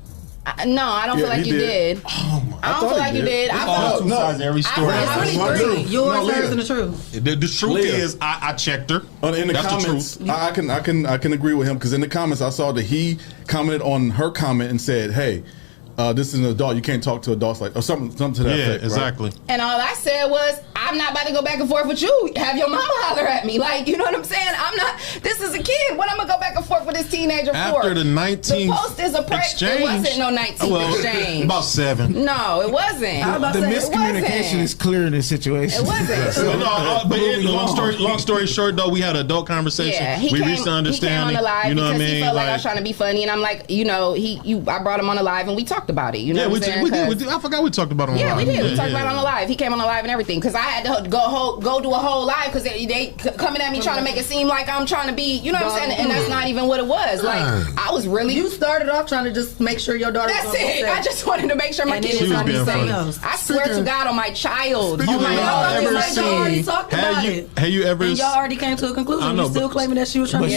No, I don't feel like you did. I don't feel like you did. I two sides every story. Yours and the truth. The truth is, I checked her. In the comments, I can agree with him, because in the comments I saw that he commented on her comment and said, "Hey, this is an adult. You can't talk to adults like," or something to that effect. Yeah, exactly. Right? And all I said was, I'm not about to go back and forth with you. Have your mama holler at me. Like, you know what I'm saying? I'm not, this is a kid. What am I going to go back and forth with this teenager for? After the 19th The post is a exchange. It wasn't no 19th exchange. About 7. No, it wasn't. The miscommunication is clear in this situation. It wasn't. But long story short, though, we had an adult conversation. Yeah, we reached an understanding. He came on the live, you know because what I mean? he felt like I was trying to be funny, and I'm like, you know, I brought him on the live and we talked about it. You know what I'm saying? We did. I forgot we talked about it on the live. Yeah, we did. We talked about it on the live. He came on the live and everything, because I had to go do a whole live, because they coming at me trying to make it seem like I'm trying to be, you know what I'm saying? And that's not even what it was. Like, I was really. You started off trying to just make sure your daughter. That's it. I just wanted to make sure my kid was going to be safe. I swear to God, on my child. Oh my God! Y'all already talked about it. Have you ever? And y'all already came to a conclusion. You still claiming that she was trying to. She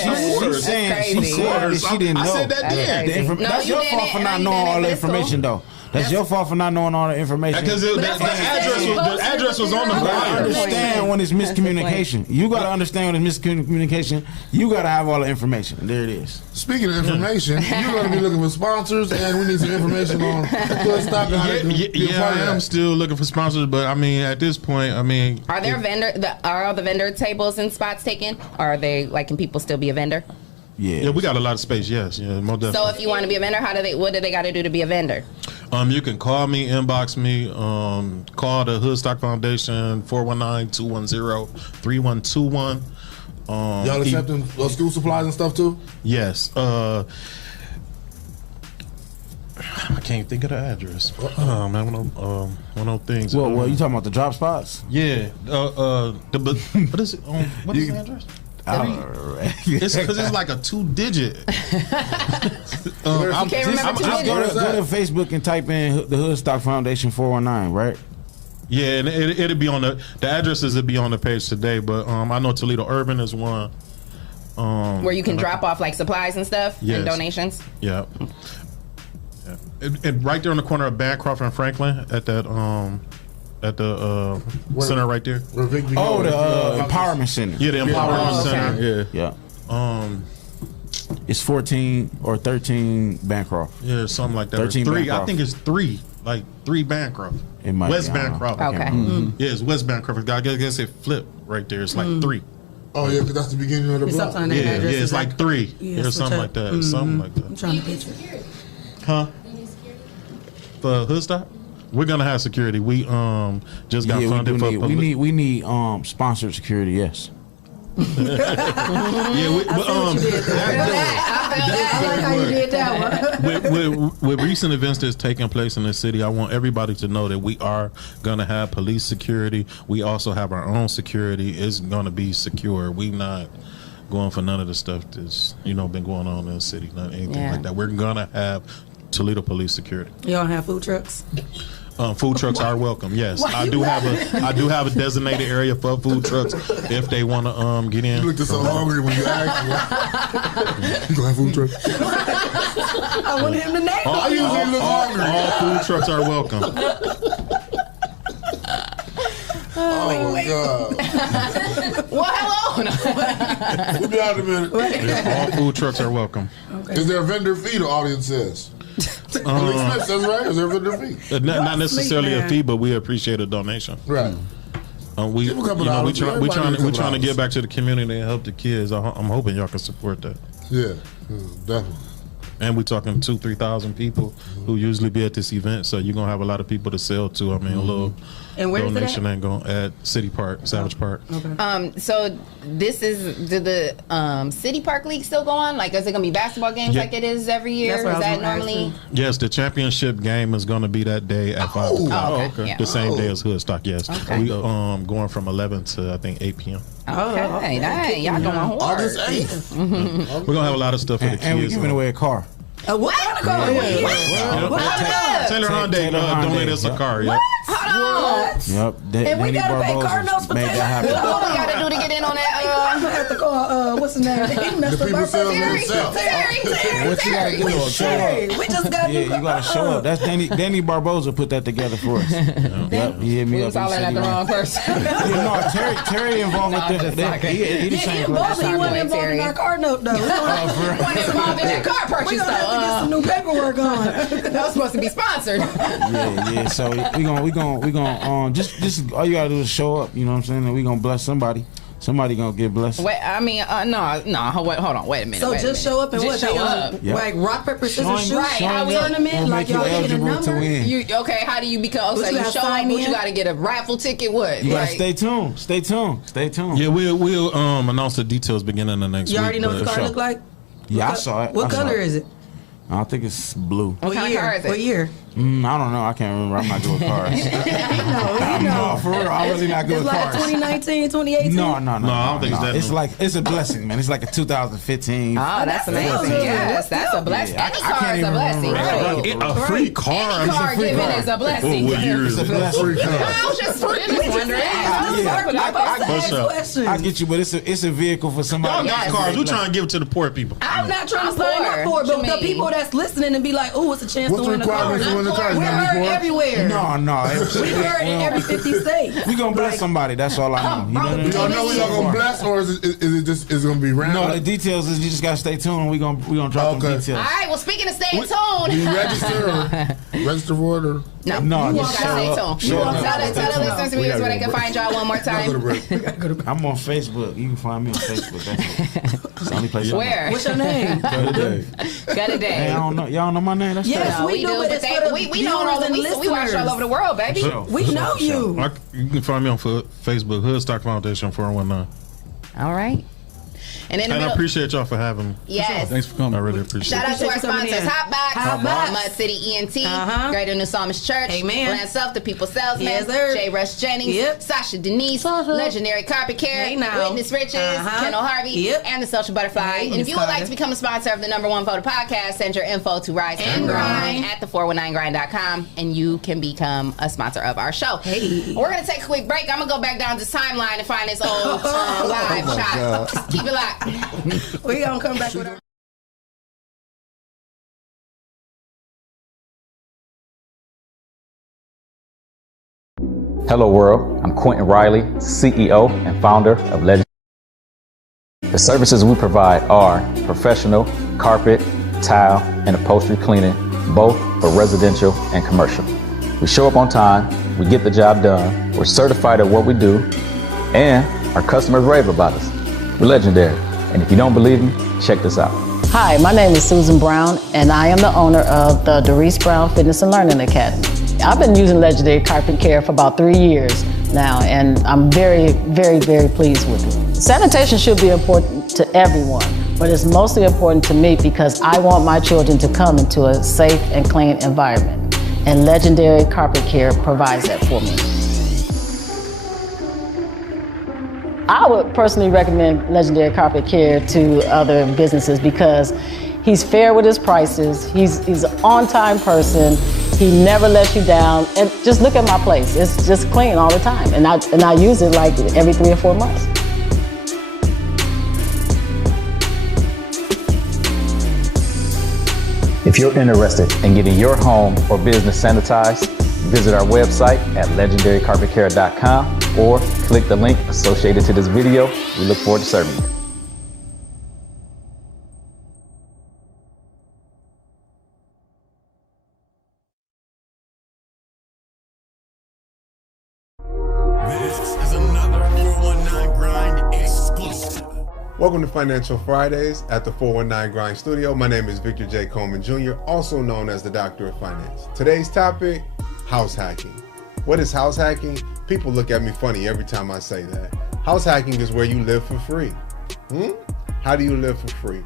said she didn't know. I said that then. That's your fault for not knowing all the information, though. That's your fault for not knowing all the information. Because the address was on the flyer. I understand when it's miscommunication. You got to understand when it's miscommunication. You got to have all the information. There it is. Speaking of information, you're going to be looking for sponsors, and we need some information on HoodStock. I am still looking for sponsors, but I mean, at this point, I mean, are all the vendor tables and spots taken? Or are they like? Can people still be a vendor? Yeah, we got a lot of space. Yes, yeah, most definitely. So if you want to be a vendor, what do they got to do to be a vendor? You can call me, inbox me, call the HoodStock Foundation 419-210-3121. Y'all accepting school supplies and stuff too? Yes. I can't think of the address. Man, one of those things. Well, you talking about the drop spots? Yeah. What is it? What is the address? It's because it's like a 2-digit. Go to Facebook and type in the HoodStock Foundation 419, right? Yeah, and it'll be on the addresses will be on the page today. But I know Toledo Urban is one. Where you can drop off like supplies and stuff and donations. Yeah. And right there on the corner of Bancroft and Franklin at that at the center right there. The Empowerment Center. Yeah, the Empowerment Center. Yeah. It's 14 or 13 Bancroft. Yeah, something like that. 13 3. Bancroft. I think it's 3. Like 3 Bancroft. It might West be, Bancroft. Okay. Yeah, it's West Bancroft. I guess it flipped right there. It's like 3. Oh yeah, because that's the beginning of the block. Yeah, it's like 3. Yeah, or something like that. Something like that. I'm trying to picture. Huh? For HoodStock? We're gonna have security. We just got funded for we need sponsored security. Yes. With recent events that's taking place in the city, I want everybody to know that we are gonna have police security. We also have our own security. It's gonna be secure. We not going for none of the stuff that's been going on in the city, not anything like that. We're gonna have Toledo police security. Y'all have food trucks? Food trucks are welcome. Yes, I do have a designated area for food trucks if they want to get in. You looked so hungry when you asked me. You gonna have food trucks? I want him to name. I usually look hungry. All food trucks are welcome. Oh my God. Well, hello. We'll be out in a minute. All food trucks are welcome. Okay. Is there a vendor fee? The audience says. That's right. Is there a vendor fee? Not necessarily a fee, but we appreciate a donation. Right. We trying to get back to the community and help the kids. I'm hoping y'all can support that. Yeah, definitely. And we're talking 2,000-3,000 people who usually be at this event, so you're gonna have a lot of people to sell to. I mean, a little donation ain't gonna at City Park, Savage Park. Okay. So this is the City Park League still go on? Like, is it gonna be basketball games like it is every year? Is that normally? Yes, the championship game is gonna be that day at 5 o'clock. Oh, okay. Yeah. The same day as HoodStock. Yes. Okay. We going from 11 to I think 8 p.m. Okay, nice. Y'all going hard. August 8th. We're gonna have a lot of stuff for the kids. And we're giving away a car. What kind of car? Taylor Hyundai donated us a car. Yep. Yep. And we gotta pay car notes for Taylor. What we gotta do to get in on that? I'm gonna have to call. What's his name? He messed up our Terry. What you gotta do is show up. We just got. Yeah, you gotta show up. That's Danny Barboza put that together for us. Yep, he hit me up. We was at the wrong person. Terry involved with that. He the same person. He wasn't involved in our car note though. Wasn't involved in that car purchase though. Get some new paperwork on. That was supposed to be sponsored. Yeah. So we gonna just all you gotta do is show up. You know what I'm saying? And we gonna bless somebody. Somebody gonna get blessed. Wait, I mean, no. Hold on. Wait a minute. So just show up and just show up. Like rock paper scissors shoot. Right. How we tournament? Like y'all get a number. Okay. How do you become? So you show up. You gotta get a raffle ticket. What? You gotta stay tuned. Yeah, we'll announce the details beginning of next week. You already know what the car look like? Yeah, I saw it. What color is it? I think it's blue. What kind of car is it? What year? I don't know. I can't remember. I'm not good with cars. No, for real. I'm really not good with cars. It's like 2019, 2018? No, I don't think it's that. It's like, it's a blessing, man. It's like a 2015. Oh, that's amazing. Yes, that's a blessing. Any car is a blessing. A free car. Any car given is a blessing. What year is it? I was just wondering. I get you, but it's a vehicle for somebody. Y'all got cars. We're trying to give it to the poor people. I'm not trying to sign up for it, but the people that's listening and be like, "Oh, it's a chance to win a car." We're heard everywhere. No. We heard in every 50 states. We gonna bless somebody. That's all I know. You don't know who y'all gonna bless, or is it just gonna be random? No, the details is you just gotta stay tuned. We gonna drop the details. All right. Well, speaking of staying tuned, Do you register? register for it? Or? No, you gotta stay tuned. Tell the listeners and viewers where they can find y'all one more time. I'm on Facebook. You can find me on Facebook. That's the only place. Where? What's your name? Got a day. Hey, I don't know. Y'all know my name? That's yes, we do. But we know all over. We watch all over the world, baby. We know you. You can find me on Facebook, HoodStock Foundation 419. All right. And I appreciate y'all for having me. Yes. Thanks for coming. I really appreciate it. Shout out to our sponsors, Hotbox, Mud City ENT, Greater New Psalmist Church, Lance Self, The People Salesman, J. Rush Jennings, Sasha Denise, Legendary Carpet Care, Witness Riches, Kendall Harvey, and The Social Butterfly. And if you would like to become a sponsor of the #1 voted podcast, send your info to Rise and Grind at the419grind.com and you can become a sponsor of our show. We're going to take a quick break. I'm going to go back down this timeline and find this old live shot. Just keep it locked. We gonna come back with our Hello world, I'm Quentin Riley, CEO and founder of Legend. The services we provide are professional carpet, tile, and upholstery cleaning, both for residential and commercial. We show up on time, we get the job done, we're certified at what we do, and our customers rave about us. We're legendary. And if you don't believe me, check this out. Hi, my name is Susan Brown, and I am the owner of the Doris Brown Fitness and Learning Academy. I've been using Legendary Carpet Care for about 3 years now, and I'm very, very, very pleased with it. Sanitation should be important to everyone, but it's mostly important to me because I want my children to come into a safe and clean environment, and Legendary Carpet Care provides that for me. I would personally recommend Legendary Carpet Care to other businesses because he's fair with his prices, he's an on-time person, he never lets you down, and just look at my place. It's just clean all the time, and I use it like every 3 or 4 months. If you're interested in getting your home or business sanitized, visit our website at legendarycarpetcare.com or click the link associated to this video. We look forward to serving you. This is another 419 Grind exclusive. Welcome to Financial Fridays at the 419 Grind Studio. My name is Victor J. Coleman Jr., also known as the Doctor of Finance. Today's topic, house hacking. What is house hacking? People look at me funny every time I say that. House hacking is where you live for free. How do you live for free?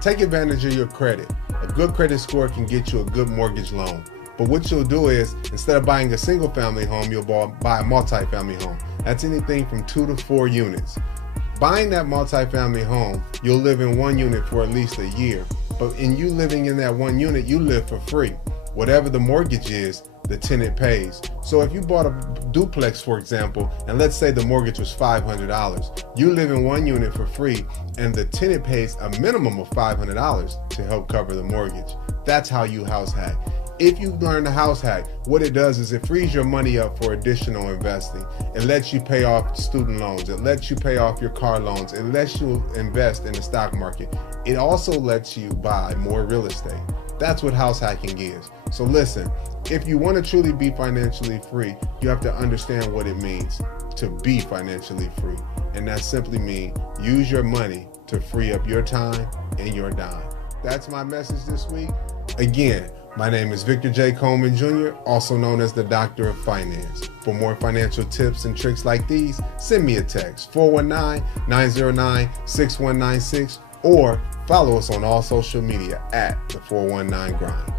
Take advantage of your credit. A good credit score can get you a good mortgage loan. But what you'll do is, instead of buying a single family home, you'll buy a multi-family home. That's anything from 2 to 4 units. Buying that multi-family home, you'll live in one unit for at least a year. But in you living in that one unit, you live for free. Whatever the mortgage is, the tenant pays. So if you bought a duplex, for example, and let's say the mortgage was $500, you live in one unit for free and the tenant pays a minimum of $500 to help cover the mortgage. That's how you house hack. If you learn the house hack, what it does is it frees your money up for additional investing. It lets you pay off student loans. It lets you pay off your car loans. It lets you invest in the stock market. It also lets you buy more real estate. That's what house hacking is. So listen, if you want to truly be financially free, you have to understand what it means to be financially free. And that simply means use your money to free up your time and your dime. That's my message this week. Again, my name is Victor J. Coleman Jr., also known as the Doctor of Finance. For more financial tips and tricks like these, send me a text, 419-909-6196, or follow us on all social media at the 419 Grind.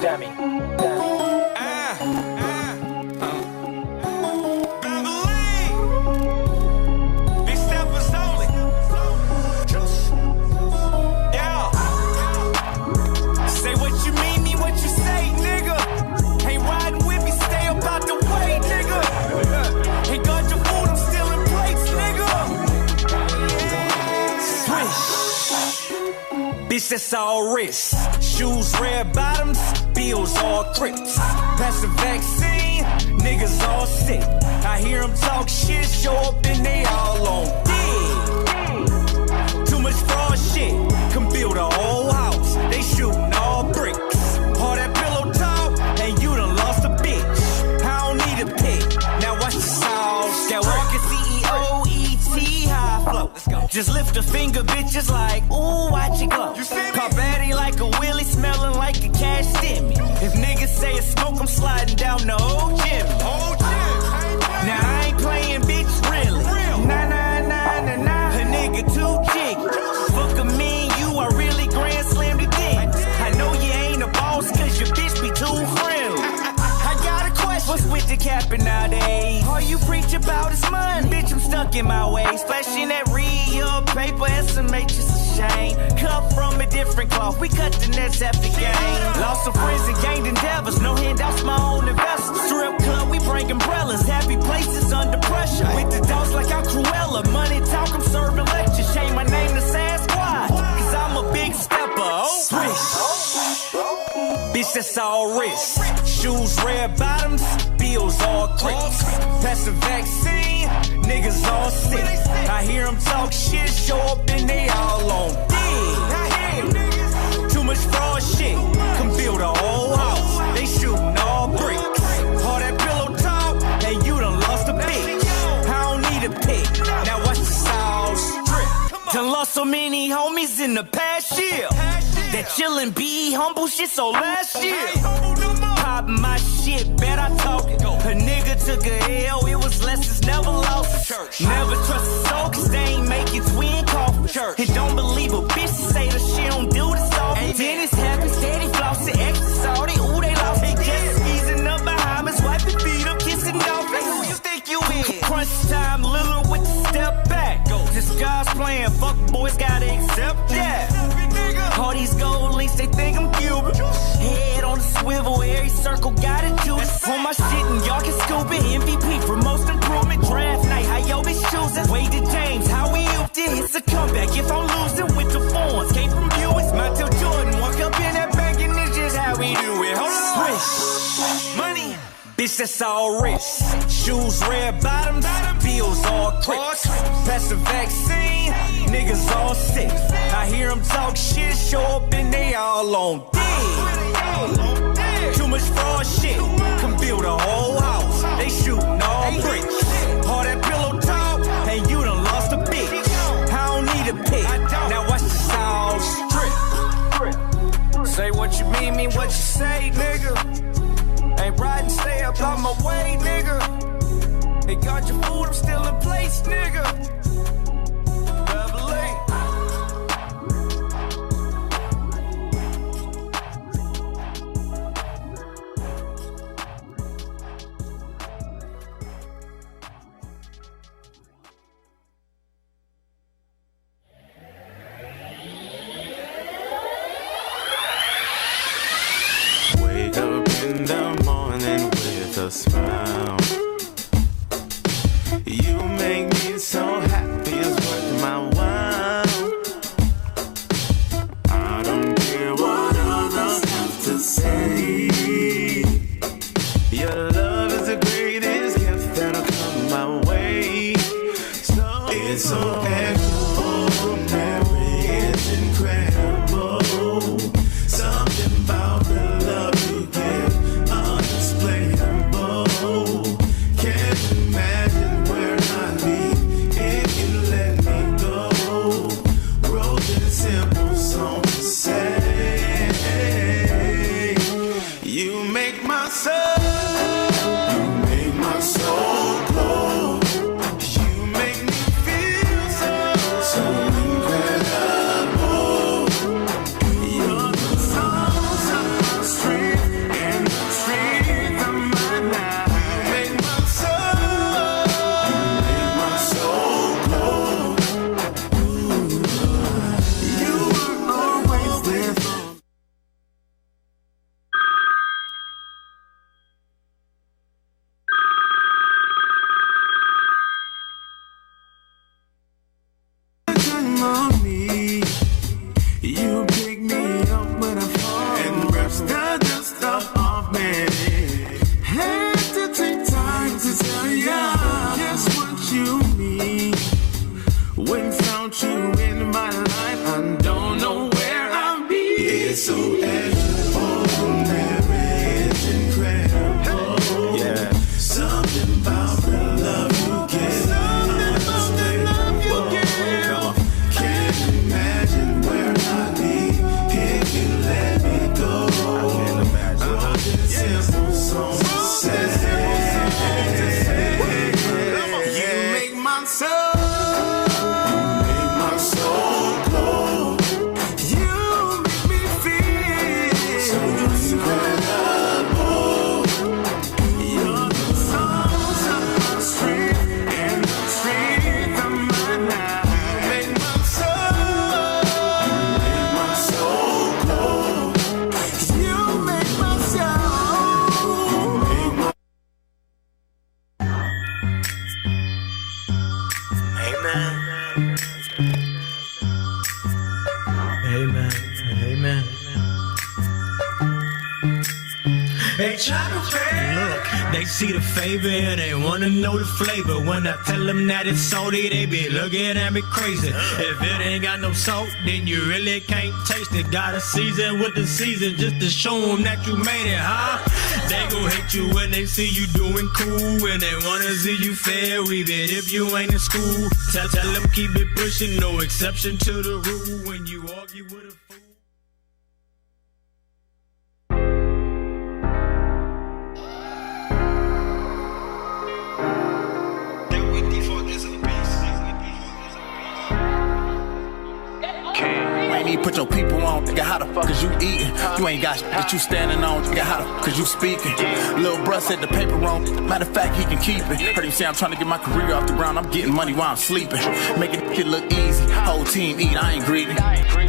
Dummy. These steppers only. Yeah. Say what you mean, mean what you say, nigga. Ain't riding with me, stay up out the way, nigga. Bitch, that's all wrist. Shoes, red bottoms, bills, all crips. Pass the vaccine, niggas all sick. I hear them talk shit, show up and they all on dick. Too much fraud shit, can build a whole house. They shooting all bricks. All that pillow talk, and you done lost a bitch. I don't need a pick, now watch the sauce. That walking CEO, E.T. high flow. Just lift a finger, bitches like, ooh, watch it glow. Pop batty like a willy, smelling like a cash stimmy. If niggas say it's smoke, I'm sliding down the old gym. Now I ain't playing, bitch, really. Nah, nah, nah, nah, nah. A nigga too jiggy. Fuck a me and you, I really grand slam the dick. I know you ain't a boss, cause your bitch be too friendly. I got a question. What's with the capping nowadays? All you preach about is money. Bitch, I'm stuck in my ways. Flashing that real paper, estimate just a shame. Cut from a different cloth, we cut the nets after game. Lost some friends and gained endeavors, no handouts, my own investors. Strip club, we bring umbrellas, happy places under pressure. With the dogs like I'm Cruella, money talk, I'm serving lectures. Change my name to Sasquatch, cause I'm a big stepper. Oh, swish. Bitch, that's all wrist. Shoes, red bottoms, bills, all crips. Pass the vaccine, niggas all sick. I hear them talk shit, show up and they all on dick. Too much fraud shit, can build a whole house. They shooting all bricks. All that pillow talk, and you done lost a bitch. I don't need a pick, now watch the sauce drip. Done lost so many homies in the past year. That chillin' be humble shit, so last year. Pop my shit, bet I talk it. A nigga took a L, it was less, it's never lost. Never trust a soul, cause they ain't make it twin coffin. And don't believe a bitch to say that she don't do this all. Dennis happy, steady flossing, extra salty, ooh, they lost. They just squeezing up behind us, wiping feet up, kissing off. Like who you think you is? Crunch time, Lillard with the step back. This guy's playing, fuck boys gotta accept that. All these gold links, they think I'm Cuban. Head on the swivel, every circle got a juice. On my shit and y'all can scoop it. MVP for most improvement. Draft night, how yo bitch choosing? Wade to James, how we used it. It's a comeback if I'm losing with the phones. Came from you, it's Michael Jordan. Walk up in that bank and it's just how we do it. Hold on. Swish. Money. Bitch, that's all wrist. Shoes, red bottoms, bills, all crips. Pass the vaccine, niggas all sick. I hear them talk shit, show up and they all on dick. Too much fraud shit, can build a whole house. They shooting all bricks. All that pillow talk, and you done lost a bitch. I don't need a pick, now watch the sauce drip. Say what you mean what you say, nigga. Ain't riding, stay up on my way, nigga. They got your food, I'm still in place, nigga. Double A. Wake up in the morning with a smile. You make me so happy, it's worth my while. I don't care what others have to say. Your love is the greatest gift that'll come my way. So it's so extraordinary, it's incredible. Something about the love you give, unexplainable. Can't imagine where I'd be if you let me go. Wrote this simple song to say, you make my soul glow. You make me feel so me. Without you in my life, I don't know where I'll be. It's so extraordinary, it's incredible. Yeah, something about the love you give. Something about the love you give. Can't imagine where I'd be if you let me go. I can't imagine. I'm just simple song to say. You make my soul. Look, they see the favor and they wanna know the flavor. When I tell them that it's salty, they be looking at me crazy. If it ain't got no salt, then you really can't taste it. Gotta season with the season just to show them that you made it, huh? They gon' hate you when they see you doing cool, and they wanna see you fail even if you ain't in school. Tell them keep it pushing, no exception to the rule. When you argue with a Put your people on, nigga, how the fuck is you eating? You ain't got shit that you standing on, nigga, how the fuck is you speaking? Lil' bruh said the paper wrong, matter of fact, he can keep it. Heard him say I'm trying to get my career off the ground, I'm getting money while I'm sleeping. Making it look easy, whole team eat, I ain't greedy.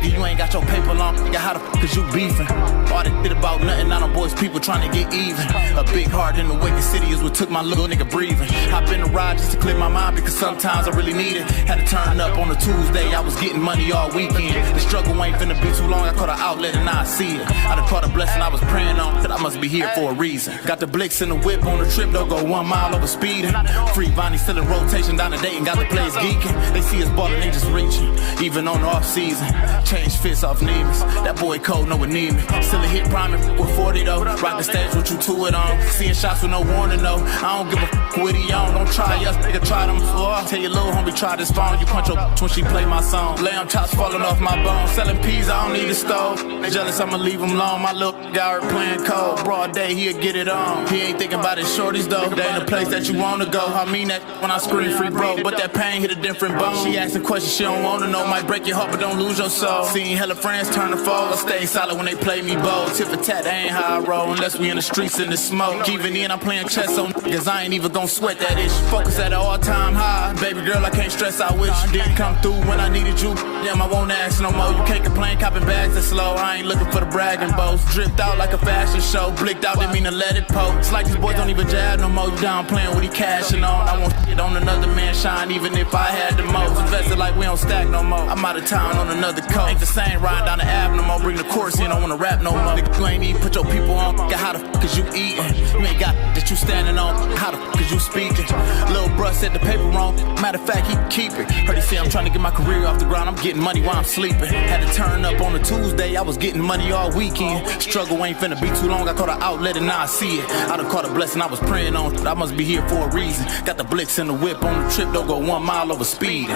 You ain't got your paper long, nigga, how the fuck is you beefing? All that shit about nothing, now them boys people trying to get even. A big heart in the wicked city is what took my little nigga breathing. Hop in the ride just to clear my mind because sometimes I really need it. Had to turn up on a Tuesday, I was getting money all weekend. The struggle ain't finna be too long, I caught an outlet and now I see it. I done caught a blessing I was praying on, that I must be here for a reason. Got the blicks in the whip on the trip, don't go 1 mile over speeding. Free Vonnie still in rotation down the date and got the place geeking. They see us ballin', they just reaching, even on the off season. Change fits off Nemus, that boy cold, no one need me. Still a hit priming with 40 though, rock the stage with you 2 it on. Seeing shots with no warning though, I don't give a fuck what he on. Don't try us, nigga, try them. Tell your little homie try this phone, you punch your when she play my song. Lamb chops falling off my bones, selling peas, I don't need a stove. They jealous, I'ma leave him alone. My little guy playing cold. Broad day, he'll get it on. He ain't thinking about his shorties though. They ain't a place that you wanna go. I mean that when I scream free bro, but that pain hit a different bone. She asking questions she don't wanna know. Might break your heart, but don't lose your soul. Seen hella friends turn to foes. I stay solid when they play me bold. Tip for tat, that ain't how I roll. Unless we in the streets in the smoke. Even then, I'm playing chess on niggas. I ain't even gon' sweat that issue. Focus at an all-time high. Baby girl, I can't stress out with you. Didn't come through when I needed you. Damn, I won't ask no more. You can't complain, copping bags that slow. I ain't looking for the bragging boast. Dripped out like a fashion show. Blicked out, didn't mean to let it poke. It's like these boys don't even jab no more. You down playing what he cashing on. I won't shit on another man's shine, even if I had the most. Invested like we don't stack no more. I'm out of town on another coast. Ain't the same riding down the Ave no more. Bring the chorus in, don't wanna rap no more. Nigga, you ain't even put your people on. How the fuck is you eating? You ain't got that you standing on. How the fuck is you speaking? Lil' bruh said the paper wrong. Matter of fact, he can keep it. Heard he say I'm trying to get my career off the ground. I'm getting money while I'm sleeping. Had to turn up on a Tuesday. I was getting money all weekend. Struggle ain't finna be too long. I caught an outlet and now I see it. I done caught a blessing I was praying on. I must be here for a reason. Got the blicks in the whip on the trip. Don't go 1 mile over speed.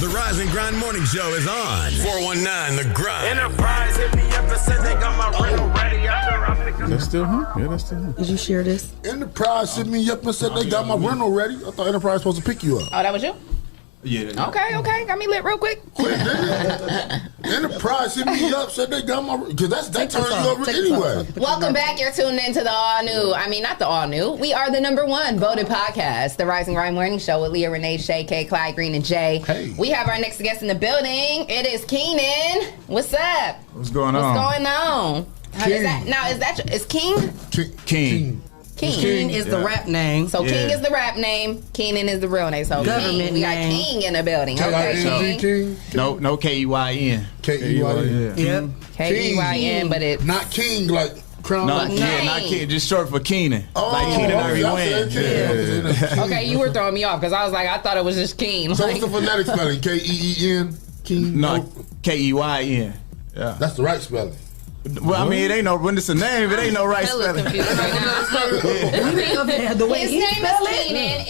The Rise and Grind Morning Show is on. 419 The Grind. Enterprise hit me up and said they got my rental ready. That's still him? Yeah, that's still him. Did you share this? Enterprise hit me up and said they got my rental ready. I thought Enterprise was supposed to pick you up. Oh, that was you? Yeah. Okay. Got me lit real quick. Enterprise hit me up, said they got my, because that turns you over anyway. Welcome back. You're tuned into the all new. I mean, not the all new. We are the #1 voted podcast, the Rising Grind Morning Show with Leah, Renee, Shae, K, Clyde, Green, and Jay. Hey. We have our next guest in the building. It is Keenan. What's up? What's going on? What's going on? Is Keyn? Keyn. Keyn is the rap name. So Keyn is the rap name. Keenan is the real name. So Government we got name. Keyn in the building. Okay, Keyn? No Keyn. Keyn. Yep. Keyn, but it's not King like crown. Not Keyn. Just short for Keenan. Like Keenan Ivory Wayne. Okay, you were throwing me off because I was like, I thought it was just Keyn. So what's the phonetic spelling? K-E-E-N? Keyn? No, Keyn. Yeah. That's the right spelling. Well, I mean, it ain't no, when it's a name, it ain't no right spelling. His name is Keenan.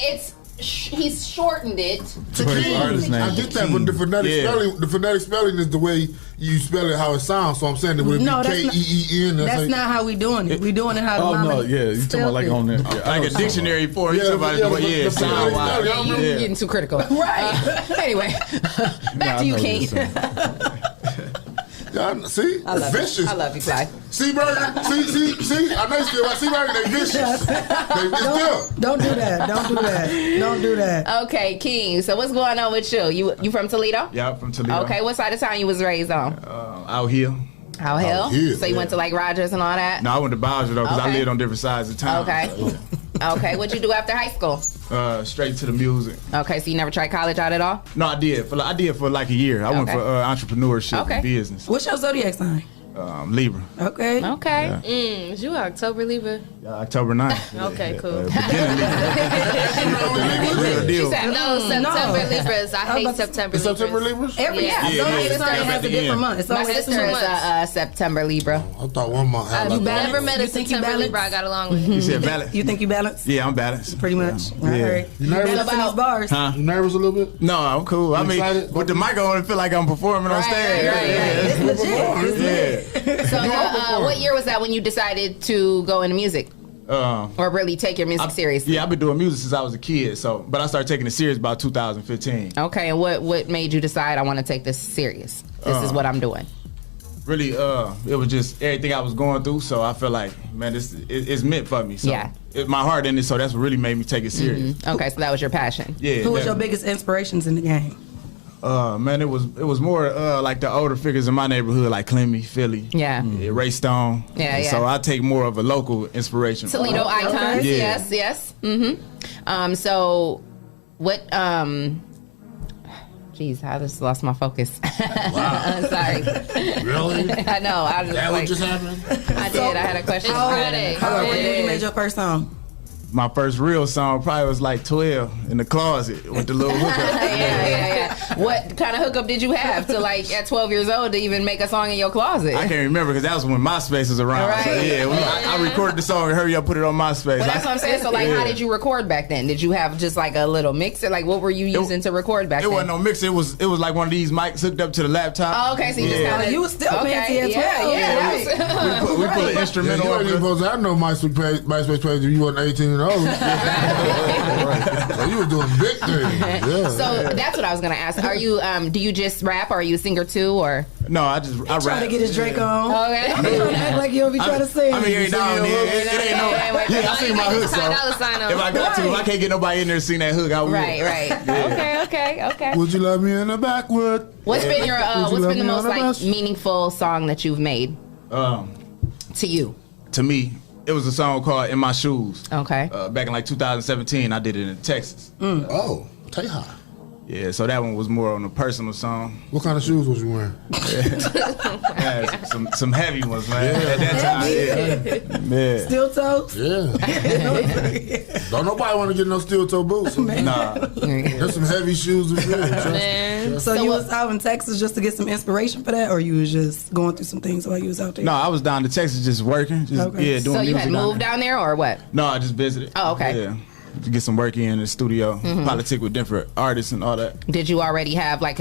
He's shortened it to Keyn. I get that, but the phonetic spelling is the way you spell it, how it sounds. So I'm saying that would it be K-E-E-N? That's not how we doing it. We doing it how the mama you talking about like on there. Like a dictionary form. You talking about sound wise. You're getting too critical. Right. Anyway, back to you, Keyn. See? I love vicious. You. I love you, Clyde. See, Burger? See? I know you still see, Burger, they vicious. Don't do that. Don't do that. Okay, Keyn. So what's going on with you? You from Toledo? Yeah, I'm from Toledo. Okay, what side of town you was raised on? Out here. Out Hill? So you went to like Rogers and all that? No, I went to Bowser though, because I lived on different sides of town. Okay. Okay, what'd you do after high school? Straight to the music. Okay, so you never tried college out at all? No, I did for like a year. I went for entrepreneurship and business. What's your zodiac sign? Libra. Okay. Okay. Is you October Libra? October 9th. Okay, cool. She said no, September Libras. I hate September Libras. September Libras? Every zodiac sign has a different month. It's My always sister is a September Libra. I thought one month had I've never met a September Libra I got along with. You said balance? You think you balanced? Yeah, I'm balanced. Pretty much. Yeah. I heard. You nervous about these bars? Huh? You nervous a little bit? No, I'm cool. I mean, with the mic on, I feel like I'm performing on stage. It's legit. So what year was that when you decided to go into music? Or really take your music seriously? Yeah, I've been doing music since I was a kid. But I started taking it serious about 2015. Okay, and what made you decide I want to take this serious? This is what I'm doing. Really, it was just everything I was going through. So I feel like, man, it's meant for me. So yeah. My heart in it. So that's what really made me take it serious. Okay, so that was your passion. Yeah. Who was your biggest inspirations in the game? Man, it was more like the older figures in my neighborhood, like Clemmy, Philly, Ray Stone. Yeah. So I take more of a local inspiration. Toledo icons, Yeah. yes. So what? Geez, I just lost my focus. Wow. Sorry. Really? I know. I was That like, what just happened? I did. I had a question. How old were you when you made your first song? My first real song probably was like 12 in the closet with the little hookup. Yeah. What kind of hookup did you have to like at 12 years old to even make a song in your closet? I can't remember because that was when MySpace was around. Right. So yeah, I recorded the song and hurry up, put it on MySpace. Well, that's what I'm saying. So, like, how did you record back then? Did you have just like a little mixer? Like, what were you using to record back then? It wasn't no mixer. It was like one of these mics hooked up to the laptop. Oh, okay. So you just kind of you was still fancy at 12. We put an instrumental you over ain't supposed to have no MySpace page if you wasn't 18 and old. So you were doing big things. Yeah. So that's what I was gonna ask. Are you do you just rap? Or are you a singer too? Or no, I trying rap. to get his Drake on. Okay. I'm trying to act like you'll be trying to sing. I mean, every now and then, it ain't no. Yeah, I sing my hook, so if I got to, if I can't get nobody in there to sing that hook, I will. Right. Yeah. Okay. Would you let me in the backwood? What's been your what's been the most like meaningful song that you've made? To you? To me, it was a song called "In My Shoes." Okay. Back in like 2017, I did it in Texas. Oh, Teja. Yeah, so that one was more on a personal song. What kind of shoes was you wearing? Yeah, some heavy ones, man. At that time, yeah. Steel toes? Yeah. Don't nobody want to get no steel toe boots. Nah. There's some heavy shoes as well. So you was out in Texas just to get some inspiration for that, or you was just going through some things while you was out there? No, I was down to Texas just working. Doing music. So you had moved down there or what? No, I just visited. Oh, okay. Yeah. To get some work in the studio, politic with different artists and all that. Did you already have like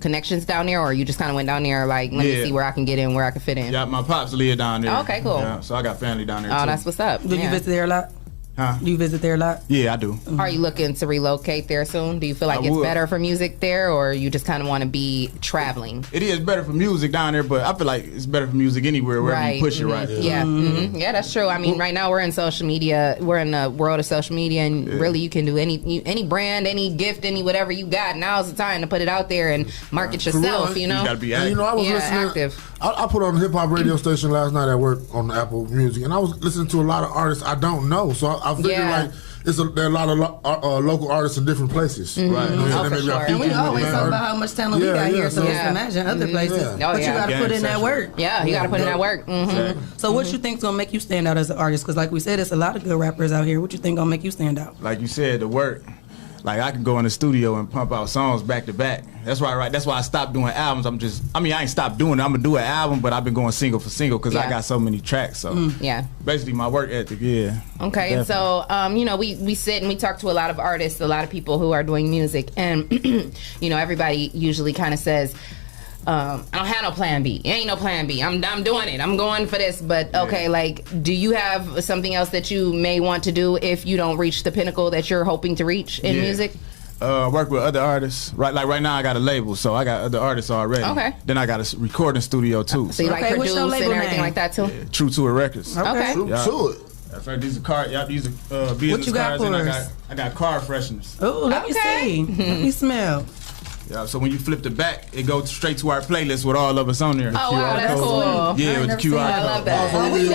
connections down there, or you just kind of went down there like, let me see where I can get in, where I can fit in? Yeah, my pops live down there. Okay, cool. Yeah, so I got family down there too. Oh, that's what's up. Did you visit there a lot? Huh? Do you visit there a lot? Yeah, I do. Are you looking to relocate there soon? Do you feel like I it's would. better for music there, or you just kind of want to be traveling? It is better for music down there, but I feel like it's better for music anywhere, wherever you push it right. Yeah, yeah, that's true. I mean, right now we're in social media. We're in the world of social media, and really you can do any brand, any gift, any whatever you got. Now's the time to put it out there and market yourself. You know, you gotta be And, I was listening. active. I put on a hip hop radio station last night at work on the Apple Music, and I was listening to a lot of artists I don't know. So I figured like there are a lot of local artists in different places. Right. You know, For sure. And we always talk about how much talent we got here, so just imagine other places. But you got to put in that work. Yeah, you got to put in that work. So what you think's gonna make you stand out as an artist? Because like we said, there's a lot of good rappers out here. What you think gonna make you stand out? Like you said, the work. Like I can go in the studio and pump out songs back to back. That's why, right? That's why I stopped doing albums. I ain't stopped doing it. I'm gonna do an album, but I've been going single for single because I got so many tracks. So basically, my work ethic. Yeah. Okay, and so you know, we sit and we talk to a lot of artists, a lot of people who are doing music, and you know, everybody usually kind of says, I don't have no plan B. Ain't no plan B. I'm doing it. I'm going for this. But okay, like, do you have something else that you may want to do if you don't reach the pinnacle that you're hoping to reach in music? Work with other artists. Right, like right now I got a label, so I got other artists already. Okay. Then I got a recording studio too. So you like produce and everything like that too? Yeah, True to It Records. Okay. True to It. That's right. These are business What you got cards, and for us? I got car fresheners. Oh, let me see. Let me smell. Yeah, so when you flip the back, it goes straight to our playlist with all of us on there. Oh, wow, that's cool. Yeah, with the QR code. I love that. We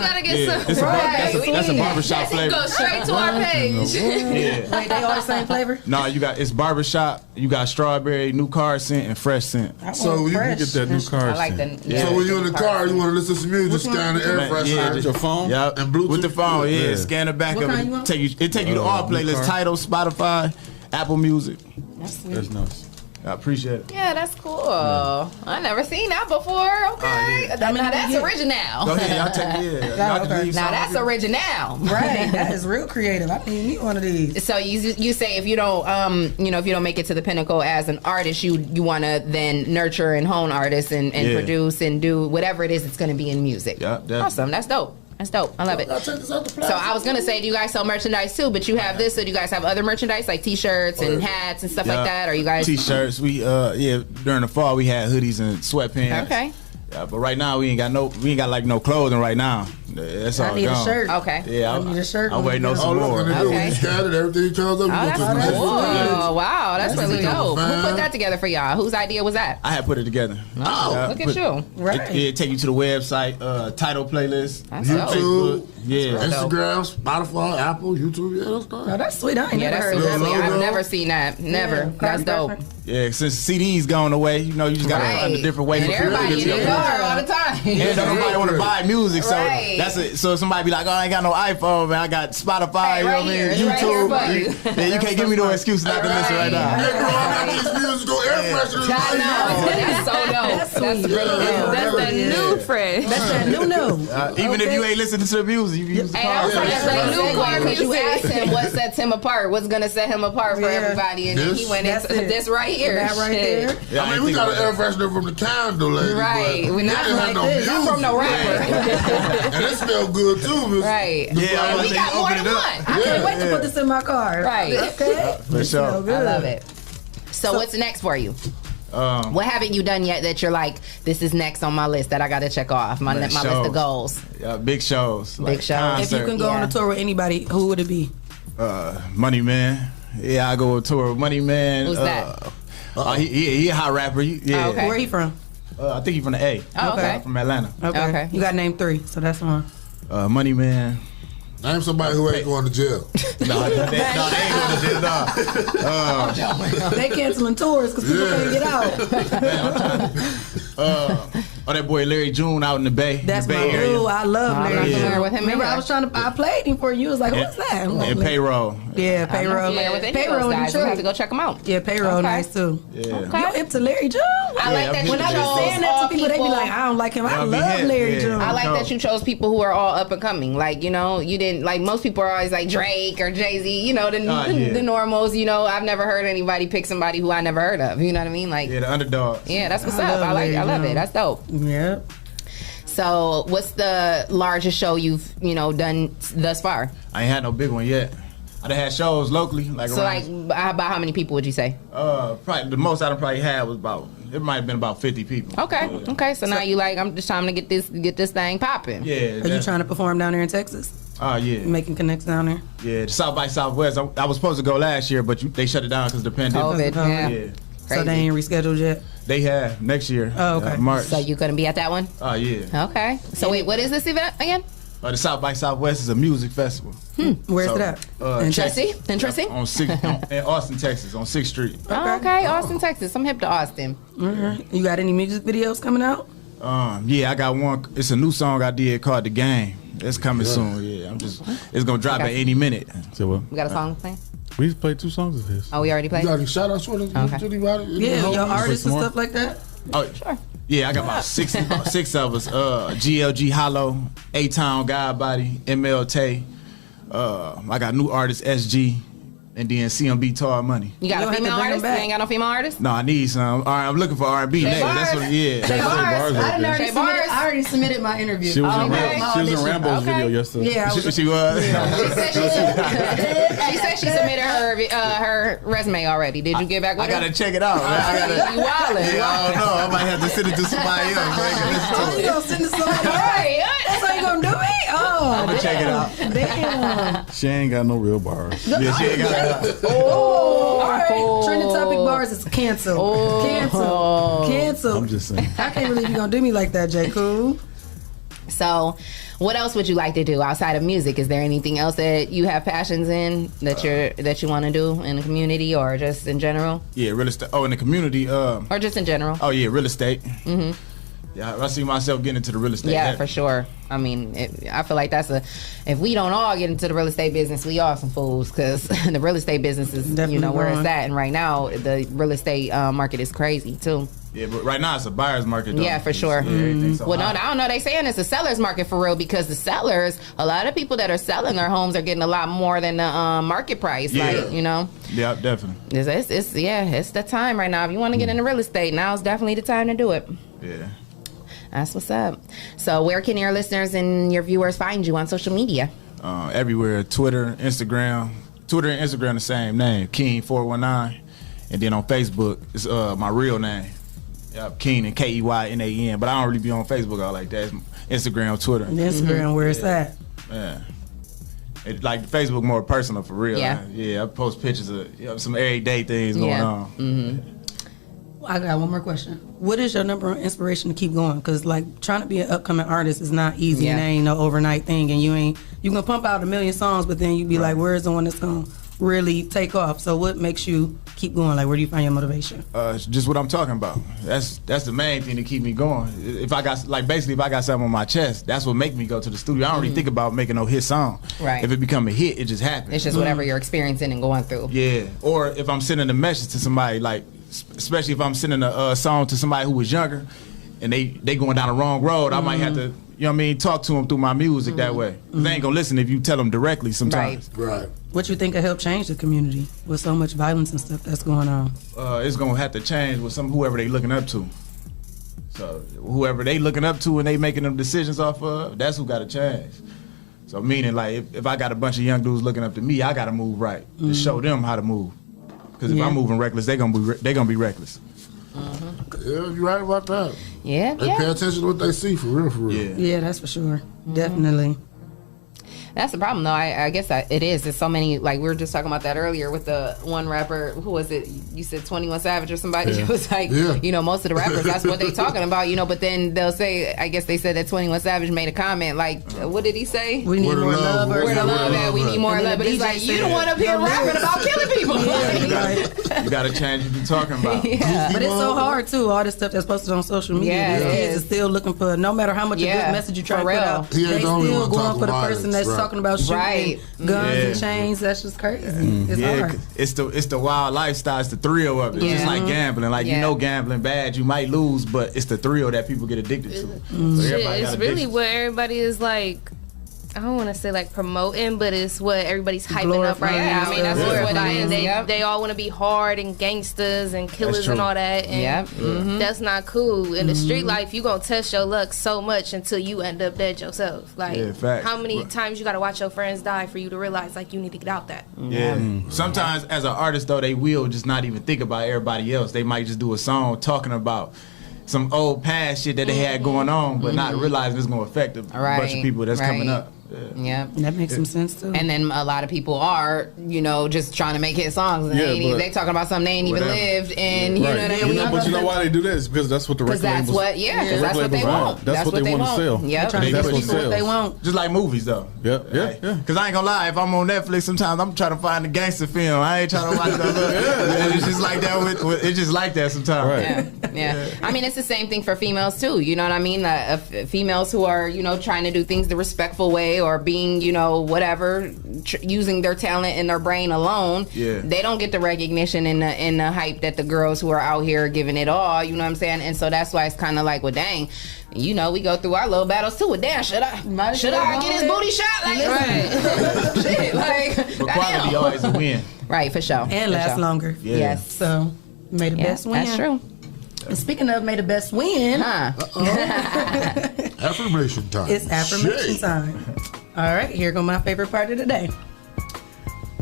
gotta get some. That's a barbershop flavor. Go straight to our page. Yeah. Wait, they all the same flavor? No, it's barbershop. You got strawberry, new car scent, and fresh scent. So you can get that new car. I like that. So when you're in the car, you want to listen to some music, scan the air freshener. with your phone? Yeah, and Bluetooth. With the phone, scan the back What of kind you it. want? Take you to all playlists, Tidal, Spotify, Apple Music. That's sweet. That's nice. I appreciate it. Yeah, that's cool. I never seen that before. Okay, now that's original. Go ahead, y'all take Now that's original. Right, that is real creative. I need one of these. So you say if you don't if you don't make it to the pinnacle as an artist, you want to then nurture and hone artists and produce and do whatever it is that's going to be in music. Yeah, awesome. That's dope. That's dope. I love it. So I was gonna say, do you guys sell merchandise too? But you have this, so do you guys have other merchandise like T-shirts and hats and stuff like that? Or you guys T-shirts? We during the fall we had hoodies and sweatpants. Okay. Yeah, but right now we ain't got no clothing right now. That's all I need gone. a shirt. Okay. Yeah, I need a shirt. I'm waiting on some more. Okay. Scattered everything comes up. that's cool. Wow, that's really dope. Man. Who put that together for y'all? Whose idea was that? I had put it together. Oh, look at you. Right. It take you to the website, title playlist, That's dope. YouTube, yeah, Instagram, Spotify, Apple, YouTube. Yeah, that's Oh, that's sweet. I ain't Yeah, never that's heard super of sweet. that. I've never seen that. Never. That's dope. Yeah, since CDs gone away, you just gotta find a different way And for people to everybody get in your the car music. all the time. And nobody want to buy music, so Right. that's it. So somebody be like, "Oh, I ain't got no iPhone, man. I got Spotify, you know what I mean? here. It's right here YouTube." for you. Yeah, you can't give me no excuse not to listen right now. Hey, bro, I got these musical air fresheners. I know. That's so dope. That's sweet. That's that new fresh. That's that new. Even if you ain't listening to the music, you can use the Hey, I car. was like, That's that's that like new new car because you music. asked him what sets him apart, what's gonna set him apart for everybody, and then he went into this right here. That right Shit. there. Yeah, I mean, we got an air freshener from the candle lady. Right. But We're not didn't like have no this. Not from no music. rapper. And it smelled good too, Miss. Right. Yeah, And we got more than one. I can't wait to put this in my car. Right. Okay. For sure. I love it. So what's next for you? What haven't you done yet that you're like, this is next on my list that I got to check off, my list of goals? Yeah, big shows. Big shows. If you can go on a tour with anybody, who would it be? Money Man. Yeah, I go on tour with Money Man. Who's that? He a hot rapper. Yeah. Okay. Where he from? I think he's from the A. Oh, okay. From Atlanta. Okay. You got to name 3, so that's one. Money Man. Name somebody who ain't going to jail. No, they ain't going to jail. No. They canceling tours because people can't get out. That boy Larry June out in the Bay. That's the my Bay area. dude. I love I'm not Larry. familiar with him Remember, either. I played him for you. It was like, what's that? I'm like, And Payroll. Yeah, I'm not Payroll. familiar with any of those Payroll in guys. We Detroit. have to go check them out. Yeah, Payroll Okay. nice too. Yeah. Okay. You're hip to Larry June? I like that When you I be chose saying that to all people, they be like, I don't like him. I Y'all be love hip, Larry yeah. June. I like that you chose people who are all up and coming. Like, you didn't like most people are always like Drake or Jay-Z, the normals, I've never heard anybody pick somebody who I never heard of. You know what I mean? Like, Yeah, the underdog. yeah, that's what's I up. love I Larry love June. it. That's dope. Yeah. So, what's the largest show you've done thus far? I ain't had no big one yet. I done had shows locally, like So, around, like, about how many people would you say? probably the most I done probably had was it might have been about 50 people. Okay, okay. So now you like, I'm just trying to get this thing popping. Yeah. Are you trying to perform down there in Texas? Yeah. You making connects down there? Yeah, the South by Southwest. I was supposed to go last year, but they shut it down because of the pandemic. COVID, yeah. So they ain't rescheduled yet? They have next year. Oh, okay. March. So you gonna be at that one? Oh, yeah. Okay. So wait, what is this event again? The South by Southwest is a music festival. Where's it at? In Tracy? In Tracy? On in Austin, Texas, on 6th Street. Okay, Austin, Texas. I'm hip to Austin. You got any music videos coming out? Yeah, I got one. It's a new song I did called "The Game." It's coming soon. Yeah, it's gonna drop at any minute. So what? We got a song playing? We just played 2 songs of his. Oh, we already played? You got any shout outs for them? Okay. Yeah, your artists and stuff like that? Oh, sure. Yeah, I got about six of us. GLG Hollow, A-Town, Godbody, ML Tay. I got new artist SG, and then CMB Tar Money. You got a female artist? You ain't got no female artist? No, I need some. All right, I'm looking for R&B next. That's what. Yeah. Shae Bars. I already submitted my interview. She was in Rambo's video yesterday. Yeah, she was. She said she submitted her resume already. Did you get back with her? I gotta check it out. You wildin'. Yeah, I don't know. I might have to send it to somebody else. You gonna send it to somebody else? That's how you gonna do me? Oh, I'm gonna check it out. Damn. She ain't got no real bars. Yeah, she ain't got it. Oh, all right. Trending topic bars is canceled. Cancel. I'm just saying. I can't believe you gonna do me like that, J. Cool. So, what else would you like to do outside of music? Is there anything else that you have passions in that you want to do in the community or just in general? Yeah, real estate. Oh, in the community. Or just in general? Oh yeah, real estate. Mm-hmm. Yeah, I see myself getting into the real estate. Yeah, for sure. I mean, I feel like if we don't all get into the real estate business, we are some fools because the real estate business is, Definitely where growing. it's at. And right now, the real estate market is crazy too. Yeah, but right now it's a buyer's market, though. Yeah, for sure. Well, no, I don't know. They saying it's a seller's market for real because the sellers, a lot of people that are selling their homes are getting a lot more than the market price. Yeah. Like, Yeah, definitely. It's the time right now. If you want to get into real estate, now is definitely the time to do it. Yeah. That's what's up. So where can your listeners and your viewers find you on social media? Everywhere. Twitter, Instagram. Twitter and Instagram the same name, Keyn 419. And then on Facebook, it's my real name. Yep, Keyn, Keynan. But I don't really be on Facebook all like that. It's Instagram, Twitter. And Instagram, where it's at. Yeah. Like Facebook more personal for real. Yeah. Yeah, I post pictures of some everyday things going on. Mm-hmm. I got one more question. What is your number one inspiration to keep going? Because like trying to be an upcoming artist is not easy. And it ain't no overnight thing. And you can pump out 1 million songs, but then you be like, where's the one that's gonna really take off? So what makes you keep going? Like, where do you find your motivation? Just what I'm talking about. That's the main thing to keep me going. If I got something on my chest, that's what make me go to the studio. I don't really think about making no hit song. Right. If it become a hit, it just happens. It's just whatever you're experiencing and going through. Yeah. Or if I'm sending a message to somebody, like especially if I'm sending a song to somebody who was younger, and they going down the wrong road, I might have to, talk to them through my music that way. They ain't gonna listen if you tell them directly sometimes. Right. What you think will help change the community with so much violence and stuff that's going on? It's gonna have to change with whoever they looking up to. So whoever they looking up to and they making them decisions off of, that's who got to change. So meaning like if I got a bunch of young dudes looking up to me, I got to move right to show them how to move. Because if I'm moving reckless, they gonna be reckless. Yeah, you're right about that. Yeah, they pay attention to what they see for real. Yeah, that's for sure. Definitely. That's the problem, though. I guess it is. There's so many, like, we were just talking about that earlier with the one rapper. Who was it? You said 21 Savage or somebody? Yeah. It was like, most of the rappers, that's what they talking about, but then they'll say, I guess they said that 21 Savage made a comment, like, what did he say? We need more love. Where the love at? We need more love. But it's like, you don't want up here rapping about killing people. You got to change what you're talking about. But it's so hard, too. All this stuff that's posted on social media. Yeah, These kids are still looking for, no matter how much a good message you try to put out, they still going for the person that's talking about shooting. Guns and chains, that's just crazy. It's hard. It's the wild lifestyle. It's the thrill of it. It's just like gambling. Like gambling bad, you might lose, but it's the thrill that people get addicted to. So It's really what everybody is like I don't want to say like promoting, but it's what everybody's hyping up right Glorifying now. I mean, that's yourself. what it is. Yep. They all want to be hard and gangsters and killers and all that. And Yep. Mhm. that's not cool. In the street life, you going to test your luck so much until you end up dead yourself. Like, Yeah, facts. how many times you got to watch your friends die for you to realize, like, you need to get out that? Yeah. Sometimes as an artist though, they will just not even think about everybody else. They might just do a song talking about some old past shit that they had going on, but not realizing it's gonna affect a bunch of people that's coming up. Yeah. That makes some sense too. And then a lot of people are, just trying to make hit songs. And they talking about something they ain't even lived. And you know what I mean? But you know why they do that? It's because that's what the record that's labels. what- yeah, 'cause that's what they want. That's what they want to sell. Yep. Trying to That's give what people what sells. they want. Just like movies though. Yeah. Cause I ain't gonna lie, if I'm on Netflix, sometimes I'm trying to find a gangster film. I ain't trying to watch that. It's just like that. It's just like that sometimes. Yeah. I mean, it's the same thing for females too. You know what I mean? Females who are, trying to do things the respectful way or being, whatever, using their talent and their brain alone. Yeah. They don't get the recognition and the hype that the girls who are out here giving it all. You know what I'm saying? And so that's why it's kind of like, well, dang. We go through our little battles too. Well, damn, should I get his booty shot? Like, shit, like, But quality goddamn. always a win. Right, for sure. And For last sure. longer. Yeah. Yes. So, may the best win. That's true. And speaking of may the best win, Affirmation time. it's affirmation Shae. time. All right, here go my favorite part of the day.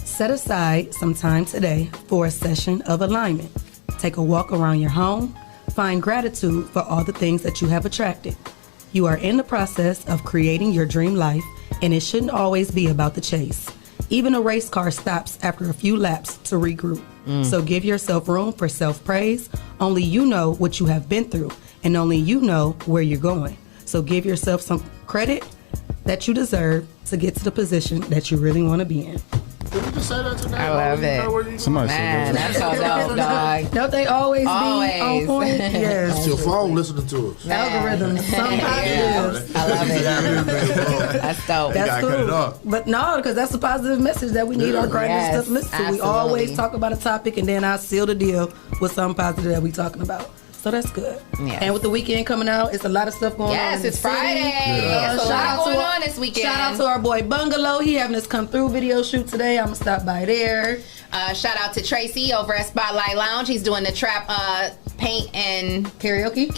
Set aside some time today for a session of alignment. Take a walk around your home. Find gratitude for all the things that you have attracted. You are in the process of creating your dream life, and it shouldn't always be about the chase. Even a race car stops after a few laps to regroup. So give yourself room for self-praise. Only you know what you have been through, and only you know where you're going. So give yourself some credit that you deserve to get to the position that you really want to be in. Did we just say that today? I love it. Somebody Man, said that's so dope, dog. Don't they always be Always. on point? Yes. It's your phone listening to us. Algorithms. Some positives. I love it. That's dope. That's cool. But no, because that's a positive message that we need our grinders Yes, to listen to. We absolutely. always talk about a topic and then I seal the deal with something positive that we talking about. So that's good. Yes. And with the weekend coming out, it's a lot of stuff going on. Yes, in it's the city. Friday. It's a lot going on this weekend. Shout out to our boy Bungalow. He having his come through video shoot today. I'm gonna stop by there. Shout out to Tracy over at Spotlight Lounge. He's doing the trap paint and karaoke.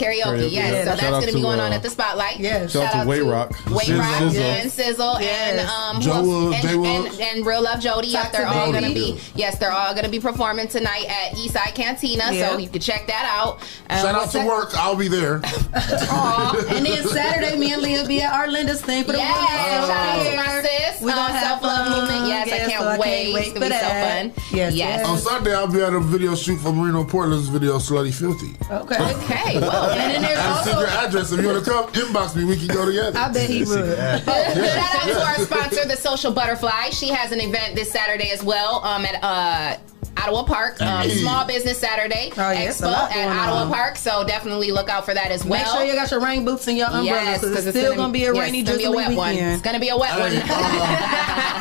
Yes, so that's Shout out going to be to, going on at the Spotlight. Yes. Shout out to Wayrock. Wayrock Sizzle. and Sizzle and Joe who else? Woods, and Real Love Jody. Yes, they're all Jody. going to be. Yes, they're all going to be performing tonight at Eastside Cantina. Yeah. So you can check that out. Shout out to work. I'll be there. And then Saturday, me and Leah be at our Linda's thing for the Yes, women's shout out to my sis. We gonna have Self-Love fun. Movement. Yes, I Yes, can't so I wait. can't wait It's going to for be so that. fun. Yes. On Sunday, I'll be at a video shoot for Marino Portland's video Slutty Filthy. Okay. Okay, well. And then there's I have a secret also. address. If you want to come, inbox me. We can go together. I bet he would. Shout out to our sponsor, the Social Butterfly. She has an event this Saturday as well at Ottawa Park. Small Business Saturday Oh, yeah, it's a Expo lot at going Ottawa on. Park. So definitely look out for that as well. Make sure you got your rain boots and your umbrellas Yes, because it's still going to be a rainy, it's gonna be a drizzly wet one. weekend. It's going to be a wet one.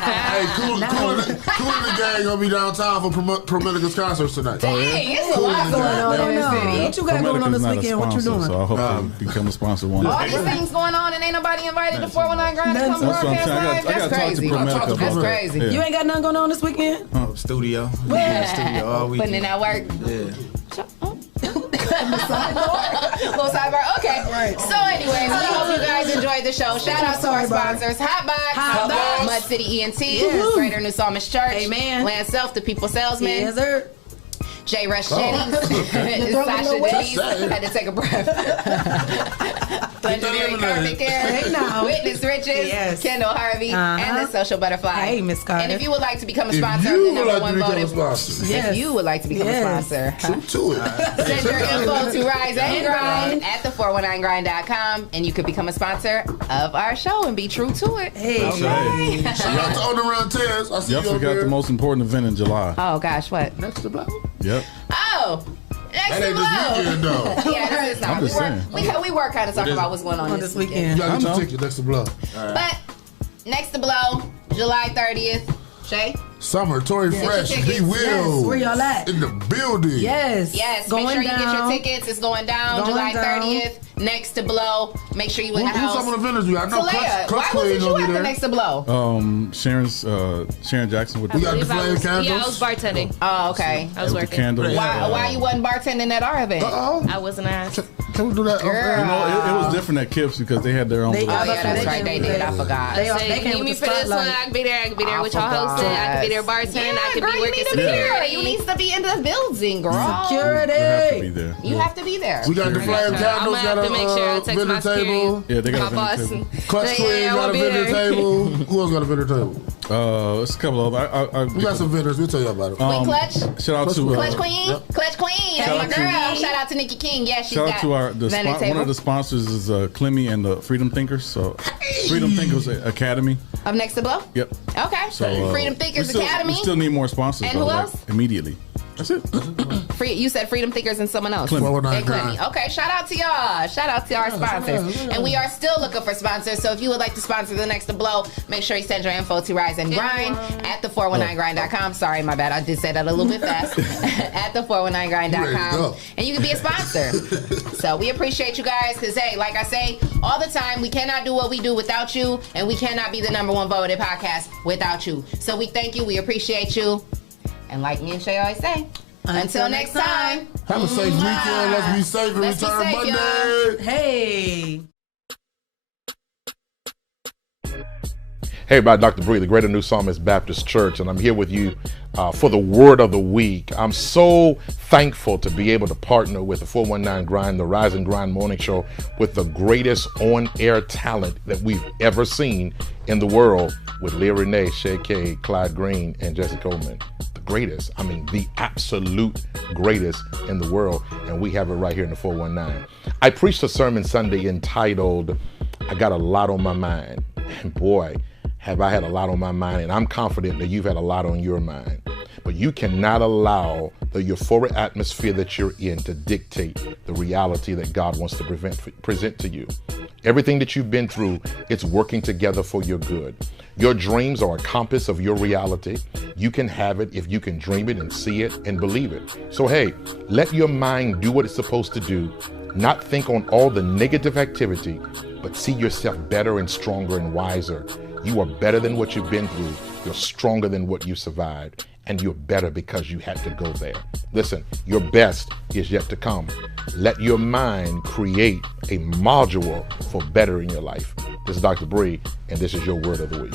Hey, Cool in the Gang gonna be downtown for Promedica's concerts tonight. Dang, it's a lot going on in this city. What you got going on this weekend? What you doing? So I hope they become a sponsor one All day. these things going on and ain't nobody invited to 419 Grind to come That's what I'm broadcast saying. live? I That's gotta talk to crazy. Promedica. That's crazy. Yeah. You ain't got nothing going on this weekend? Studio. We be in the studio all Putting in weekend. that work. Yeah. Little sidebar. Okay. Right. So, anyways, we hope you guys enjoyed the show. Shout out to our sponsors: Hotbox, Mud City ENT, Greater New Psalmist Church, Amen. Land Self, the People Salesman, Yes, sir. J. Rush Jennings, Sasha Denise. Had to take a breath. Legendary Carpet Care, Hey, now. Witness Riches, Yes. Kendall Harvey, and the Social Butterfly. Hey, Miss Carter. And if you would like to become a If sponsor, you of the would number like to one become a voted. sponsor, Yes. If you would like to become Yes. a sponsor, true to it. send your info to Rise and Grind at the419grind.com, and you could become a sponsor of our show and be true to it. Hey. Okay. Shout out to On the Run Tez. I see Y'all you up forgot there. the most important event in July. Oh gosh, what? Next to blow. Yep. Oh, next That to ain't blow. this weekend, though. Yeah, this is not. I'm just saying. We were kind of talking about what's going on this weekend. You gotta I get your know. ticket next to blow. But next to blow, July 30th. Shae? Summer, Tory Get your Fresh, tickets. Be Will. Yes, where y'all at? In the building. Yes. Yes, Going make sure you get down. your tickets. It's going down Going July down. 30th. Next to Blow. Make sure you in the house. Who's some of the vendors we got? I know Leah, Clutch why Queen wasn't you gonna at be the there. Next to Blow? Sharon Jackson with We got the flame candles. Yeah, I was bartending. Oh, okay. I was With the working. candles. Why you wasn't bartending at our event? I wasn't asked. Can we do that? Girl. You know, it was different at Kips because they had their own. Oh, little- yeah, that's right. They did. I forgot. They need me for this one. I can be there. I can be there with y'all hosting. I can be there bartending. I can girl, be you working need to be there. security. You need to be in the building, girl. Security. You have to be there. You have to be there. We got the flame I'm candles. gonna have to make sure I text vendor my security. table. Yeah, they got My a vendor boss. table. Clutch Yeah, Queen I got a won't be vendor there. table. Who else got a vendor table? It's a couple of. We got some vendors. We'll tell you about it. Queen Clutch? Shout out to Clutch Queen? Yep. Clutch Queen. That's my girl. Shout out to Nikki King. Yeah, she's Shout got out to vendor one table. of the sponsors is Clemmy and the Freedom Thinkers. So Freedom Thinkers Academy. Of Next to Blow? Yep. Okay. So Freedom Thinkers Academy. We still need more sponsors. And though, who like, else? Immediately. That's it. You said Freedom Thinkers and someone else. Clemmy. And Clemmy. Okay, shout out to y'all. Shout out to our sponsors. And we are still looking for sponsors. So if you would like to sponsor the Next to Blow, make sure you send your info to Rise and Grind at the419grind.com. Sorry, my bad. I did say that a little bit fast. At the419grind.com. And you can be a sponsor. So we appreciate you guys because, hey, like I say all the time, we cannot do what we do without you. And we cannot be the #1 voted podcast without you. So we thank you. We appreciate you. And like me and Shae always say, until next time. Have a safe weekend. Let's be safe and Let's be return safe, Monday. Hey. Hey, everybody, Dr. Bree, the Greater New Psalmist Baptist Church, and I'm here with you for the Word of the Week. I'm so thankful to be able to partner with the 419 Grind, the Rise and Grind Morning Show, with the greatest on-air talent that we've ever seen in the world, with Leah, Renee, Shae, Clyde Green, and Jesse Coleman. The greatest, I mean, the absolute greatest in the world, and we have it right here in the 419. I preached a sermon Sunday entitled, I Got a Lot on My Mind, and boy, have I had a lot on my mind, and I'm confident that you've had a lot on your mind. But you cannot allow the euphoric atmosphere that you're in to dictate the reality that God wants to present to you. Everything that you've been through, it's working together for your good. Your dreams are a compass of your reality. You can have it if you can dream it and see it and believe it. So hey, let your mind do what it's supposed to do. Not think on all the negative activity, but see yourself better and stronger and wiser. You are better than what you've been through. You're stronger than what you survived. And you're better because you had to go there. Listen, your best is yet to come. Let your mind create a module for bettering your life. This is Dr. Bree, and this is your Word of the Week.